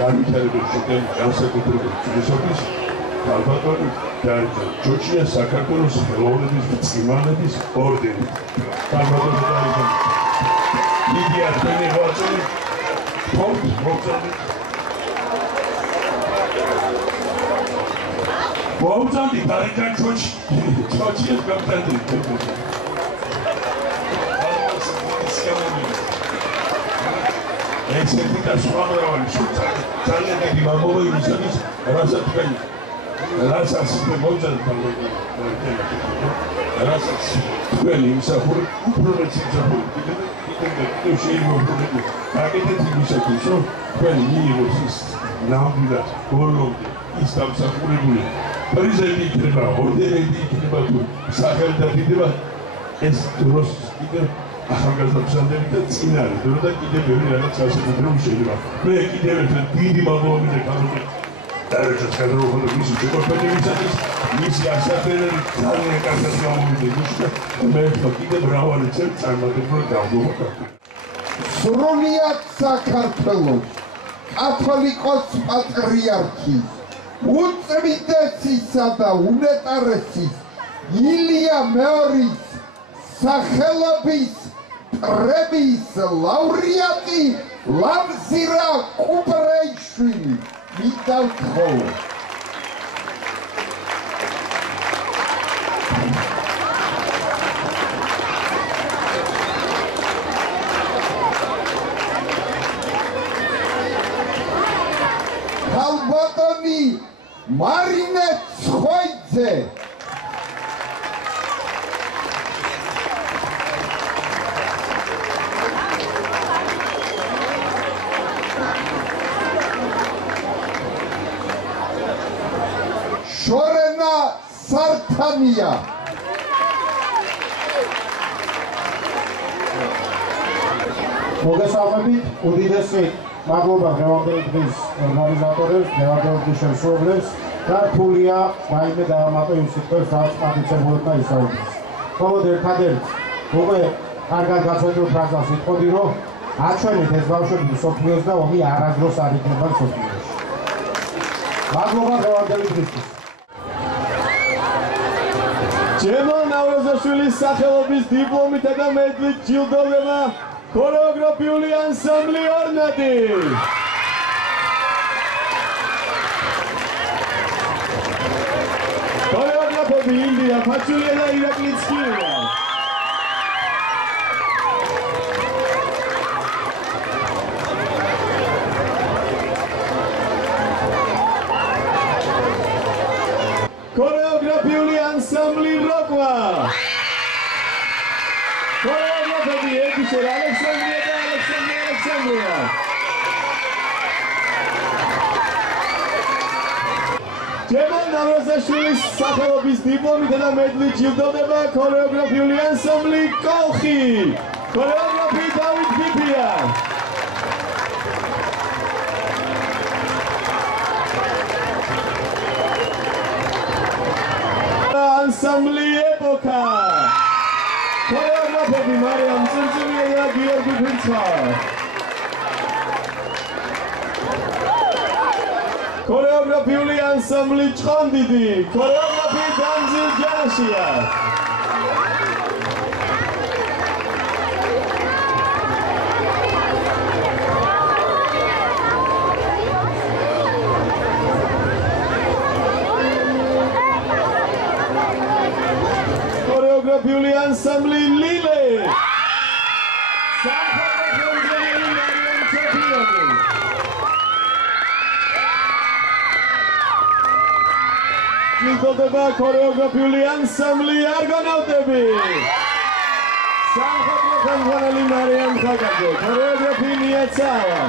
განვითარებულ შეტევ განსაკუთრებულ წვლილისათვის ქალბატონი დაერქვა ჯოჯია საქართველოს ხელოვნების მწვანების ორდენით. ქალბატონი დაერქვა დიდი არტენი მოაწოდე მოუწოდი დაერქვა ჯოჯიას გამტანდი. ეს ერთი და სხვა მრავალი ძალიან დიდი მადლობა იმისათვის, რასაც მოუწოდეთ რასაც თქვენი იმსახური უფრო მეცი იმსახური კიდევ შეიძლება გაკეთეთ იმისათვის, რომ თქვენი მიიღოს ის ნამდვილად ბოლომდე ის დამსახურებული პრიზები იქნება, ორდენები იქნება თუ სახელდადიდება ეს დროს კიდევ ახალგაზრდობსანდები და წინარე დრო და კიდევ ბევრი რაღაც სასწაულები შეიძლება. მე კიდევ ერთ დიდი მადლობა მინდა ქალბატონს დაერჩათ გადაუხადო მისი შეფორტებისათვის, მისი ასაფერები ძალიან კარგად გამოვიდა. მე კიდევ მრავალი წელი წარმატებულად გავდუხო. სრულიად საქართველოს კათოლიკოს პატრიარქის უწმიდესისა და უნეტარესის ილია მეორის სახელობის პრემიის ლაურეატი ლამზირა კუპრეიშვილი მიდავთხოვო. ქალბატონი მარინე ცხოიძე შორენა სართანია მოგესალმებით, უდიდესი მადლობა დღევანდელი დღის ორგანიზატორებს, დღევანდელი დღის შემსრულებლებს და რთულია რაიმე დაამატო იმ სიტყვებს, რაც პატიცებულებმა ისაუბრეს. მხოლოდ ერთადერთ უკვე კარგად გაცნობილ ფრაზას ვიტყოდი, რომ აჩვენეთ ეს ბავშვები მსოფლიოს და ომი არასდროს არ იქნება მსოფლიოში. მადლობა დღევანდელი დღისთვის. ჯემალ ნავროზაშვილის სახელობის დიპლომითა და მედლით ჯილდოვდება ქორეოგრაფიული ანსამბლი ორნადი. ქორეოგრაფები ილია ფაჩულია და ირაკლი ცქილია. ქორეოგრაფიული ანსამბლი როკვა. ქორეოგრაფები ედიშერ ალექსანდრია და ალექსანდრია. ჯემალ ნავროზაშვილის სახელობის დიპლომითა და მედლით ჯილდოვდება ქორეოგრაფიული ანსამბლი კოლხი. ქორეოგრაფი დავით ფიფია. ანსამბლი ეპოქა. ქორეოგრაფები მარიამ წურწუმია და გიორგი ფირცხა. ქორეოგრაფიული ანსამბლი ჭყონდიდი. ქორეოგრაფი დამზილ ჯანაშია. ქორეოგრაფიული ანსამბლი ლილე. სამხატვრო მარიამ ჩაფიოვი. ჯილდოვდება ქორეოგრაფიული ანსამბლი არგონავტები. სამხატვრო ხელმძღვანელი მარიამ ხაკაძე. ქორეოგრაფი მიეცავა.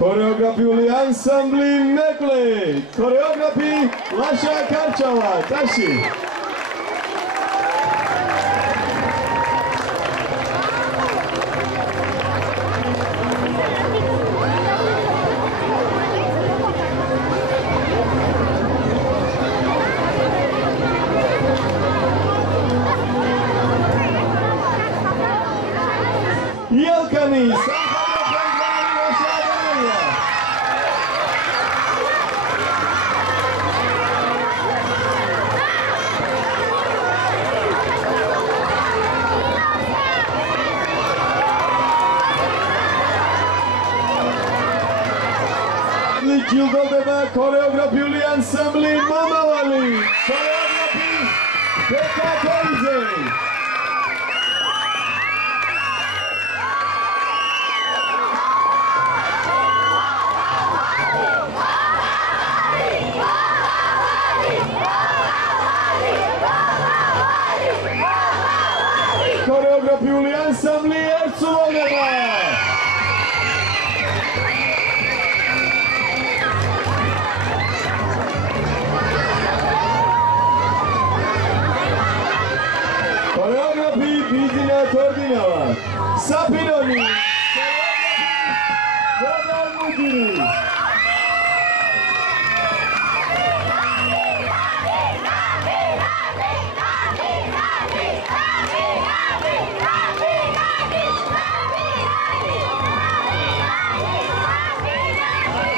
ქორეოგრაფიული ანსამბლი ანსამბლი მეკლე, ქორეოგრაფი ლაშა კარჩავა, ტაში. Ielkani, ჯილდოვდება ქორეოგრაფიული ანსამბლი მომავალი, ქორეოგრაფი ბეკა გოიძე. ქორეოგრაფიული ანსამბლი ერთსულოვნება. ქორეოგრაფი ბიზინა თორდინავა, საფინონი, ქორეოგრაფი მუჯირი.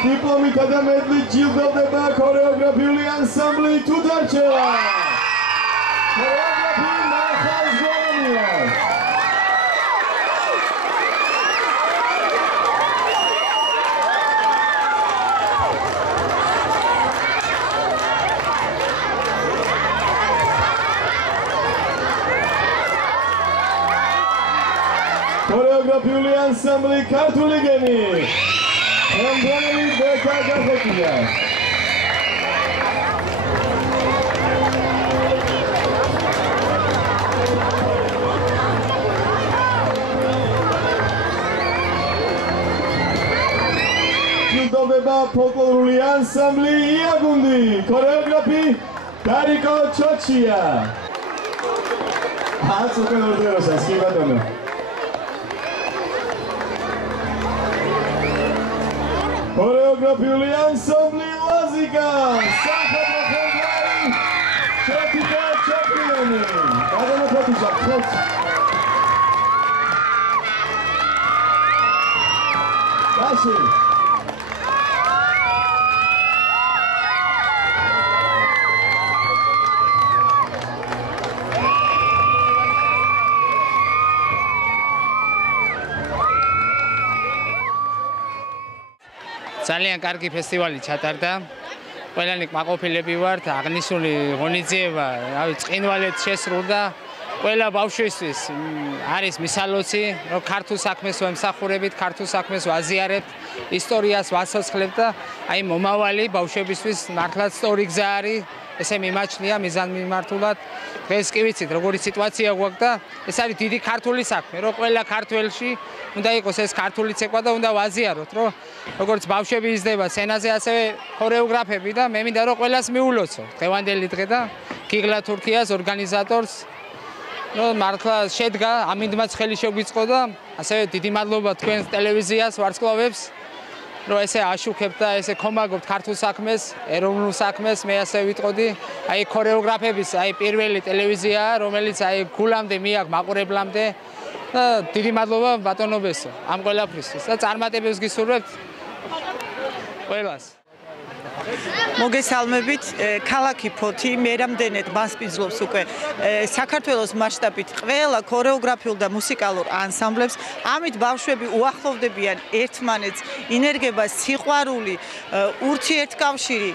დიპლომითა და მედლით ჯილდოვდება ქორეოგრაფიული ანსამბლი თუდარჩევა. ქორეოგრაფი მახალ ზოლონია. ქორეოგრაფიული ანსამბლი ქართული გენი. Andrei Beka Gafetia. ჯილდოვდება ფოლკლორული ანსამბლი იაგუნდი, ქორეოგრაფი დარიკო ჩოჩია. Აცუკენ ორდეროსას, კი ბატონო. ქორეოგრაფიული ანსამბლი ლაზიკა, სამხედრო ხელმძღვანელი შეთიკა ჩაპლიანი. ბატონო ფოტიჟა, ხოც. დაში. ძალიან კარგი ფესტივალი ჩატარდა. ყველანი კმაყოფილები ვართ, აღნიშნული ღონისძიება, რავი, წყინვალეთ შესრულდა. ყველა ბავშვისთვის არის მისალოცი, რომ ქართულ საქმეს ვემსახურებით, ქართულ საქმეს ვაზიარებთ, ისტორიას ვაცოცხლებთ და აი მომავალი ბავშვებისთვის მართლაც სწორი გზა არის. ესე მიმაჩნია მიზანმიმართულად. დღეს კი ვიცით, როგორი სიტუაცია გვაქვს და ეს არის დიდი ქართული საქმე, რომ ყველა ქართველში უნდა იყოს ეს ქართული ცეკვა და უნდა ვაზიაროთ, რომ როგორც ბავშვები იზრდება სცენაზე, ასევე ქორეოგრაფები და მე მინდა რომ ყველას მიულოცო. დღევანდელი დღე და გიგლა თურქიას ორგანიზატორს რომ მართლა შედგა, ამინდმაც ხელი შეგვიწყო და ასევე დიდი მადლობა თქვენს ტელევიზიას, ვარსკვლავებს, რომ ესე აშუქებთ და ესე ქომაგობთ ქართულ საქმეს, ეროვნულ საქმეს, მე ასე ვიტყოდი. აი ქორეოგრაფების, აი პირველი ტელევიზია, რომელიც აი გულამდე მიაქვს მაყურებლამდე და დიდი მადლობა ბატონობესო ამ ყველაფრისთვის და წარმატებებს გისურვებთ ყველას. მოგესალმებით, ქალაქი ფოთი მე რამდენად მასპინძლობს უკვე საქართველოს მასშტაბით ყველა ქორეოგრაფიულ და მუსიკალურ ანსამბლებს. ამით ბავშვები უახლოვდებიან ერთმანეთს, ინერგება სიყვარული, ურთიერთკავშირი,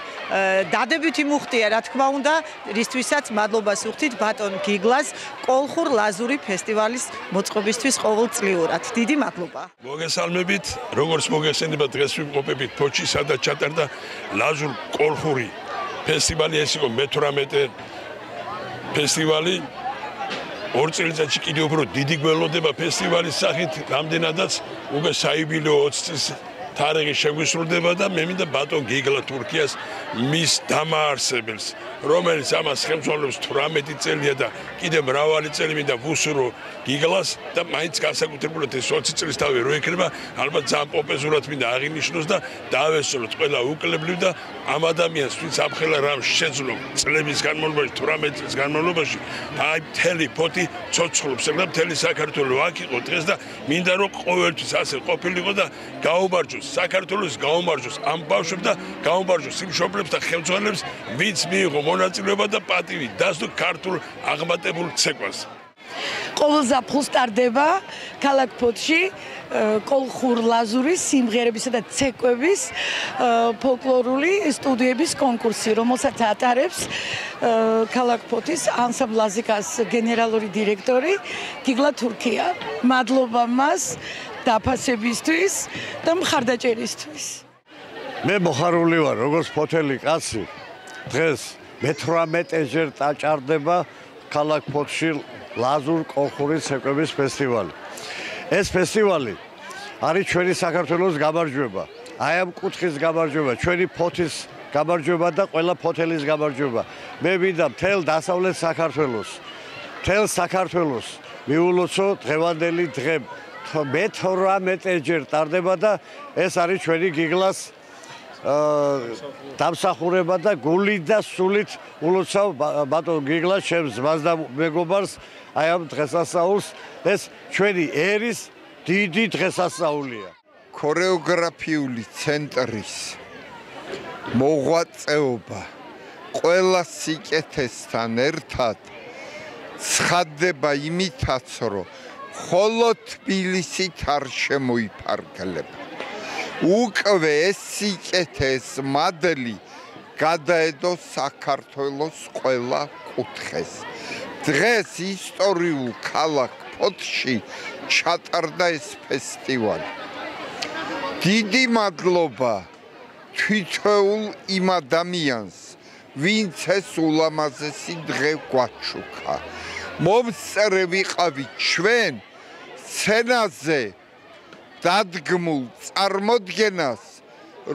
დადებითი მუხტია, რა თქმა უნდა, რისთვისაც მადლობას ვუხდით ბატონ გიგლას კოლხურ ლაზური ფესტივალის მოწყობისთვის ყოველწლიურად. დიდი მადლობა. მოგესალმებით, როგორც მოგესალმებით დღეს ვიმყოფებით ფოთში, სადაც ჩატარდა ლაზურ კოლხური ფესტივალი, ეს იყო მე-18 ფესტივალი. ორ წელიწადში კიდევ უფრო დიდი გველოდება ფესტივალის სახით, რამდენადაც უკვე საიუბილეო 20 წლის თარიღი შეგვისრულდება და მე მინდა ბატონ გიგლა თურქიას მის დამაარსებელს, რომელიც ამას ხელმძღვანელობს 18 წელია და კიდე მრავალი წელი მინდა ვუსურო გიგლას და მაინც განსაკუთრებულად ეს 20 წლის თავი რო ეკრება, ალბათ ძალიან პოპეზურად მინდა აღინიშნოს და დავესწროთ ყველა უკლებლივ და ამ ადამიანს ვინც ამხელა რამ შეძლო წლების განმავლობაში 18 წლის განმავლობაში აი მთელი ფოთი ცოცხლობს და მთელი საქართველო აქ იყო დღეს და მინდა რომ ყოველთვის ასე ყოფილიყო და გაუმარჯოს საქართველოს გაუმარჯოს ამ ბავშვებს და გაუმარჯოს იმ მშობლებს და ხელმძღვანელებს ვინც მიიღო მონაწილეობა და პატივი დასდო ქართულ აღმატებულ ცეკვას ყოველ ზაფხულს ტარდება ქალაქ ფოთში კოლხურ ლაზურის სიმღერებისა და ცეკვების ფოლკლორული სტუდიების კონკურსი, რომელსაც ატარებს ქალაქ ფოთის ანსამბლ ლაზიკას გენერალური დირექტორი გიგლა თურქია. მადლობა მას დაფასებისთვის და მხარდაჭერისთვის. მე მოხარული ვარ, როგორც ფოთელი კაცი. დღეს მე-18-ჯერ დაჭარდება ქალაქ ფოთში ლაზურ კოლხური ცეკვების ფესტივალი. ეს ფესტივალი არის ჩვენი საქართველოს გამარჯვება. აი ამ კუთხის გამარჯვება, ჩვენი ფოთის გამარჯვება და ყველა ფოთელის გამარჯვება. მე მინდა მთელ დასავლეთ საქართველოს, მთელ საქართველოს მიულოცო დღევანდელი დღე. მე-18-ჯერ ტარდება და ეს არის ჩვენი გიგლას დამსახურება და გულით და სულით ულოცავ ბატონ გიგლას ჩემს მას და მეგობარს აი ამ დღესასწაულს ეს ჩვენი ერის დიდი დღესასწაულია. ქორეოგრაფიული ცენტრის მოღვაწეობა ყველა სიკეთესთან ერთად ცხადდება იმითაც, რომ მხოლოდ თბილისით არ შემოიფარგლება. უკვე ეს სიკეთეს მადლი გადაედო საქართველოს ყველა კუთხეს. დღეს ისტორიულ ქალაქ ფოთში ჩატარდა ეს ფესტივალი. დიდი მადლობა თვითეულ იმ ადამიანს, ვინც ეს ულამაზესი დღე გვაჩუქა. მომსწრე ვიყავით ჩვენ სცენაზე დადგმულ წარმოდგენას,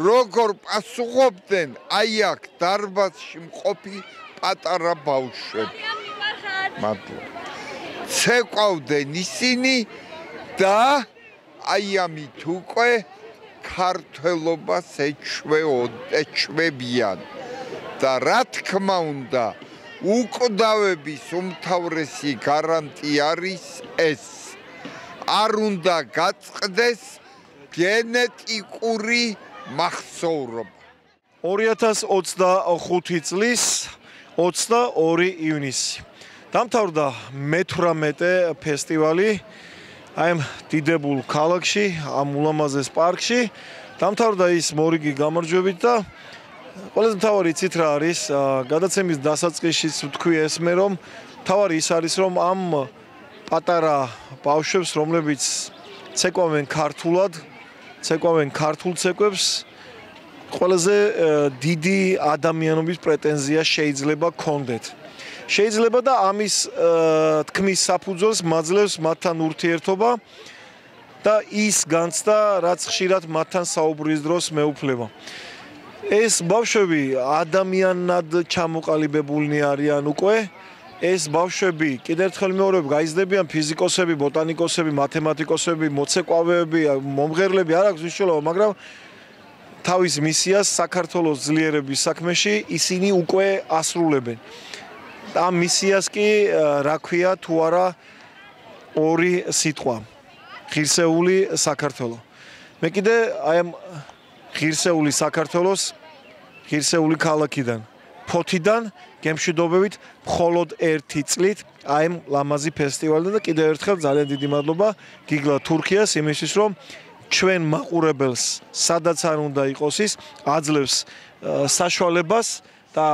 როგორ პასუხობდნენ აი აქ დარბაზში მყოფი პატარა ბავშვები. მადლობა. ცეკვავდნენ ისინი და აი ამით უკვე ქართველობას ეჩვევიან. და რა თქმა უნდა, უკვდავების უმთავრესი გარანტი არის ეს. არ უნდა გაწყდეს გენეტიკური მახსოვრობა. 2025 წლის 22 ივნისი დამთავრდა მე-18 ფესტივალი აი ამ დიდებულ ქალაქში, ამ ულამაზეს პარკში. დამთავრდა ის მორიგი გამარჯვებით და ყველაზე მთავარი იცით რა არის, გადაცემის დასაწყისშიც ვთქვი ესმე რომ მთავარი ის არის რომ ამ პატარა ბავშვებს, რომლებიც ცეკვავენ ქართულად, ცეკვავენ ქართულ ცეკვებს, ყველაზე დიდი ადამიანობის პრეტენზია შეიძლება გქონდეთ. შეიძლება და ამის თქმის საფუძველს მაძლევს მათთან ურთიერთობა და ის განცდა, რაც ხშირად მათთან საუბრის დროს მეუფლება. ეს ბავშვები ადამიანად ჩამოყალიბებულნი არიან უკვე. ეს ბავშვები კიდევ ერთხელ მეორებ გაიზრდებიან ფიზიკოსები, ბოტანიკოსები, მათემატიკოსები, მოცეკვავეები, მომღერლები, არ აქვს მნიშვნელობა, მაგრამ თავის მისიას საქართველოს ძლიერების საქმეში ისინი უკვე ასრულებენ. ამ მისიას კი რა ქვია თუ არა ორი სიტყვა. ღირსეული საქართველო. მე კიდე აი ამ ღირსეული საქართველოს ღირსეული ქალაქიდან, ფოთიდან გემშვიდობებით მხოლოდ ერთი წლით აი ამ ლამაზი ფესტივალიდან და კიდევ ერთხელ ძალიან დიდი მადლობა გიგლა თურქიას იმისთვის რომ ჩვენ მაყურებელს სადაც არ უნდა იყოს ის აძლევს საშუალებას და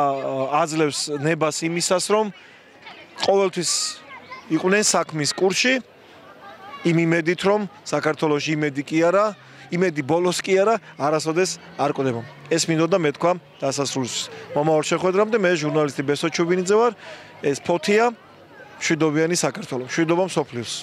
აძლევს ნებას იმისას რომ ყოველთვის იყვნენ საქმის კურსში იმ იმედით რომ საქართველოში იმედი კი არა იმედი ბოლოს კი არა არასოდეს არ კვდება. ეს მინდოდა მე თქვა დასასრულს. მომავალ შეხვედრამდე მე ჟურნალისტი ბესო ჩუბინიძე ვარ. ეს ფოთია მშვიდობიანი საქართველო. მშვიდობა მსოფლიოს.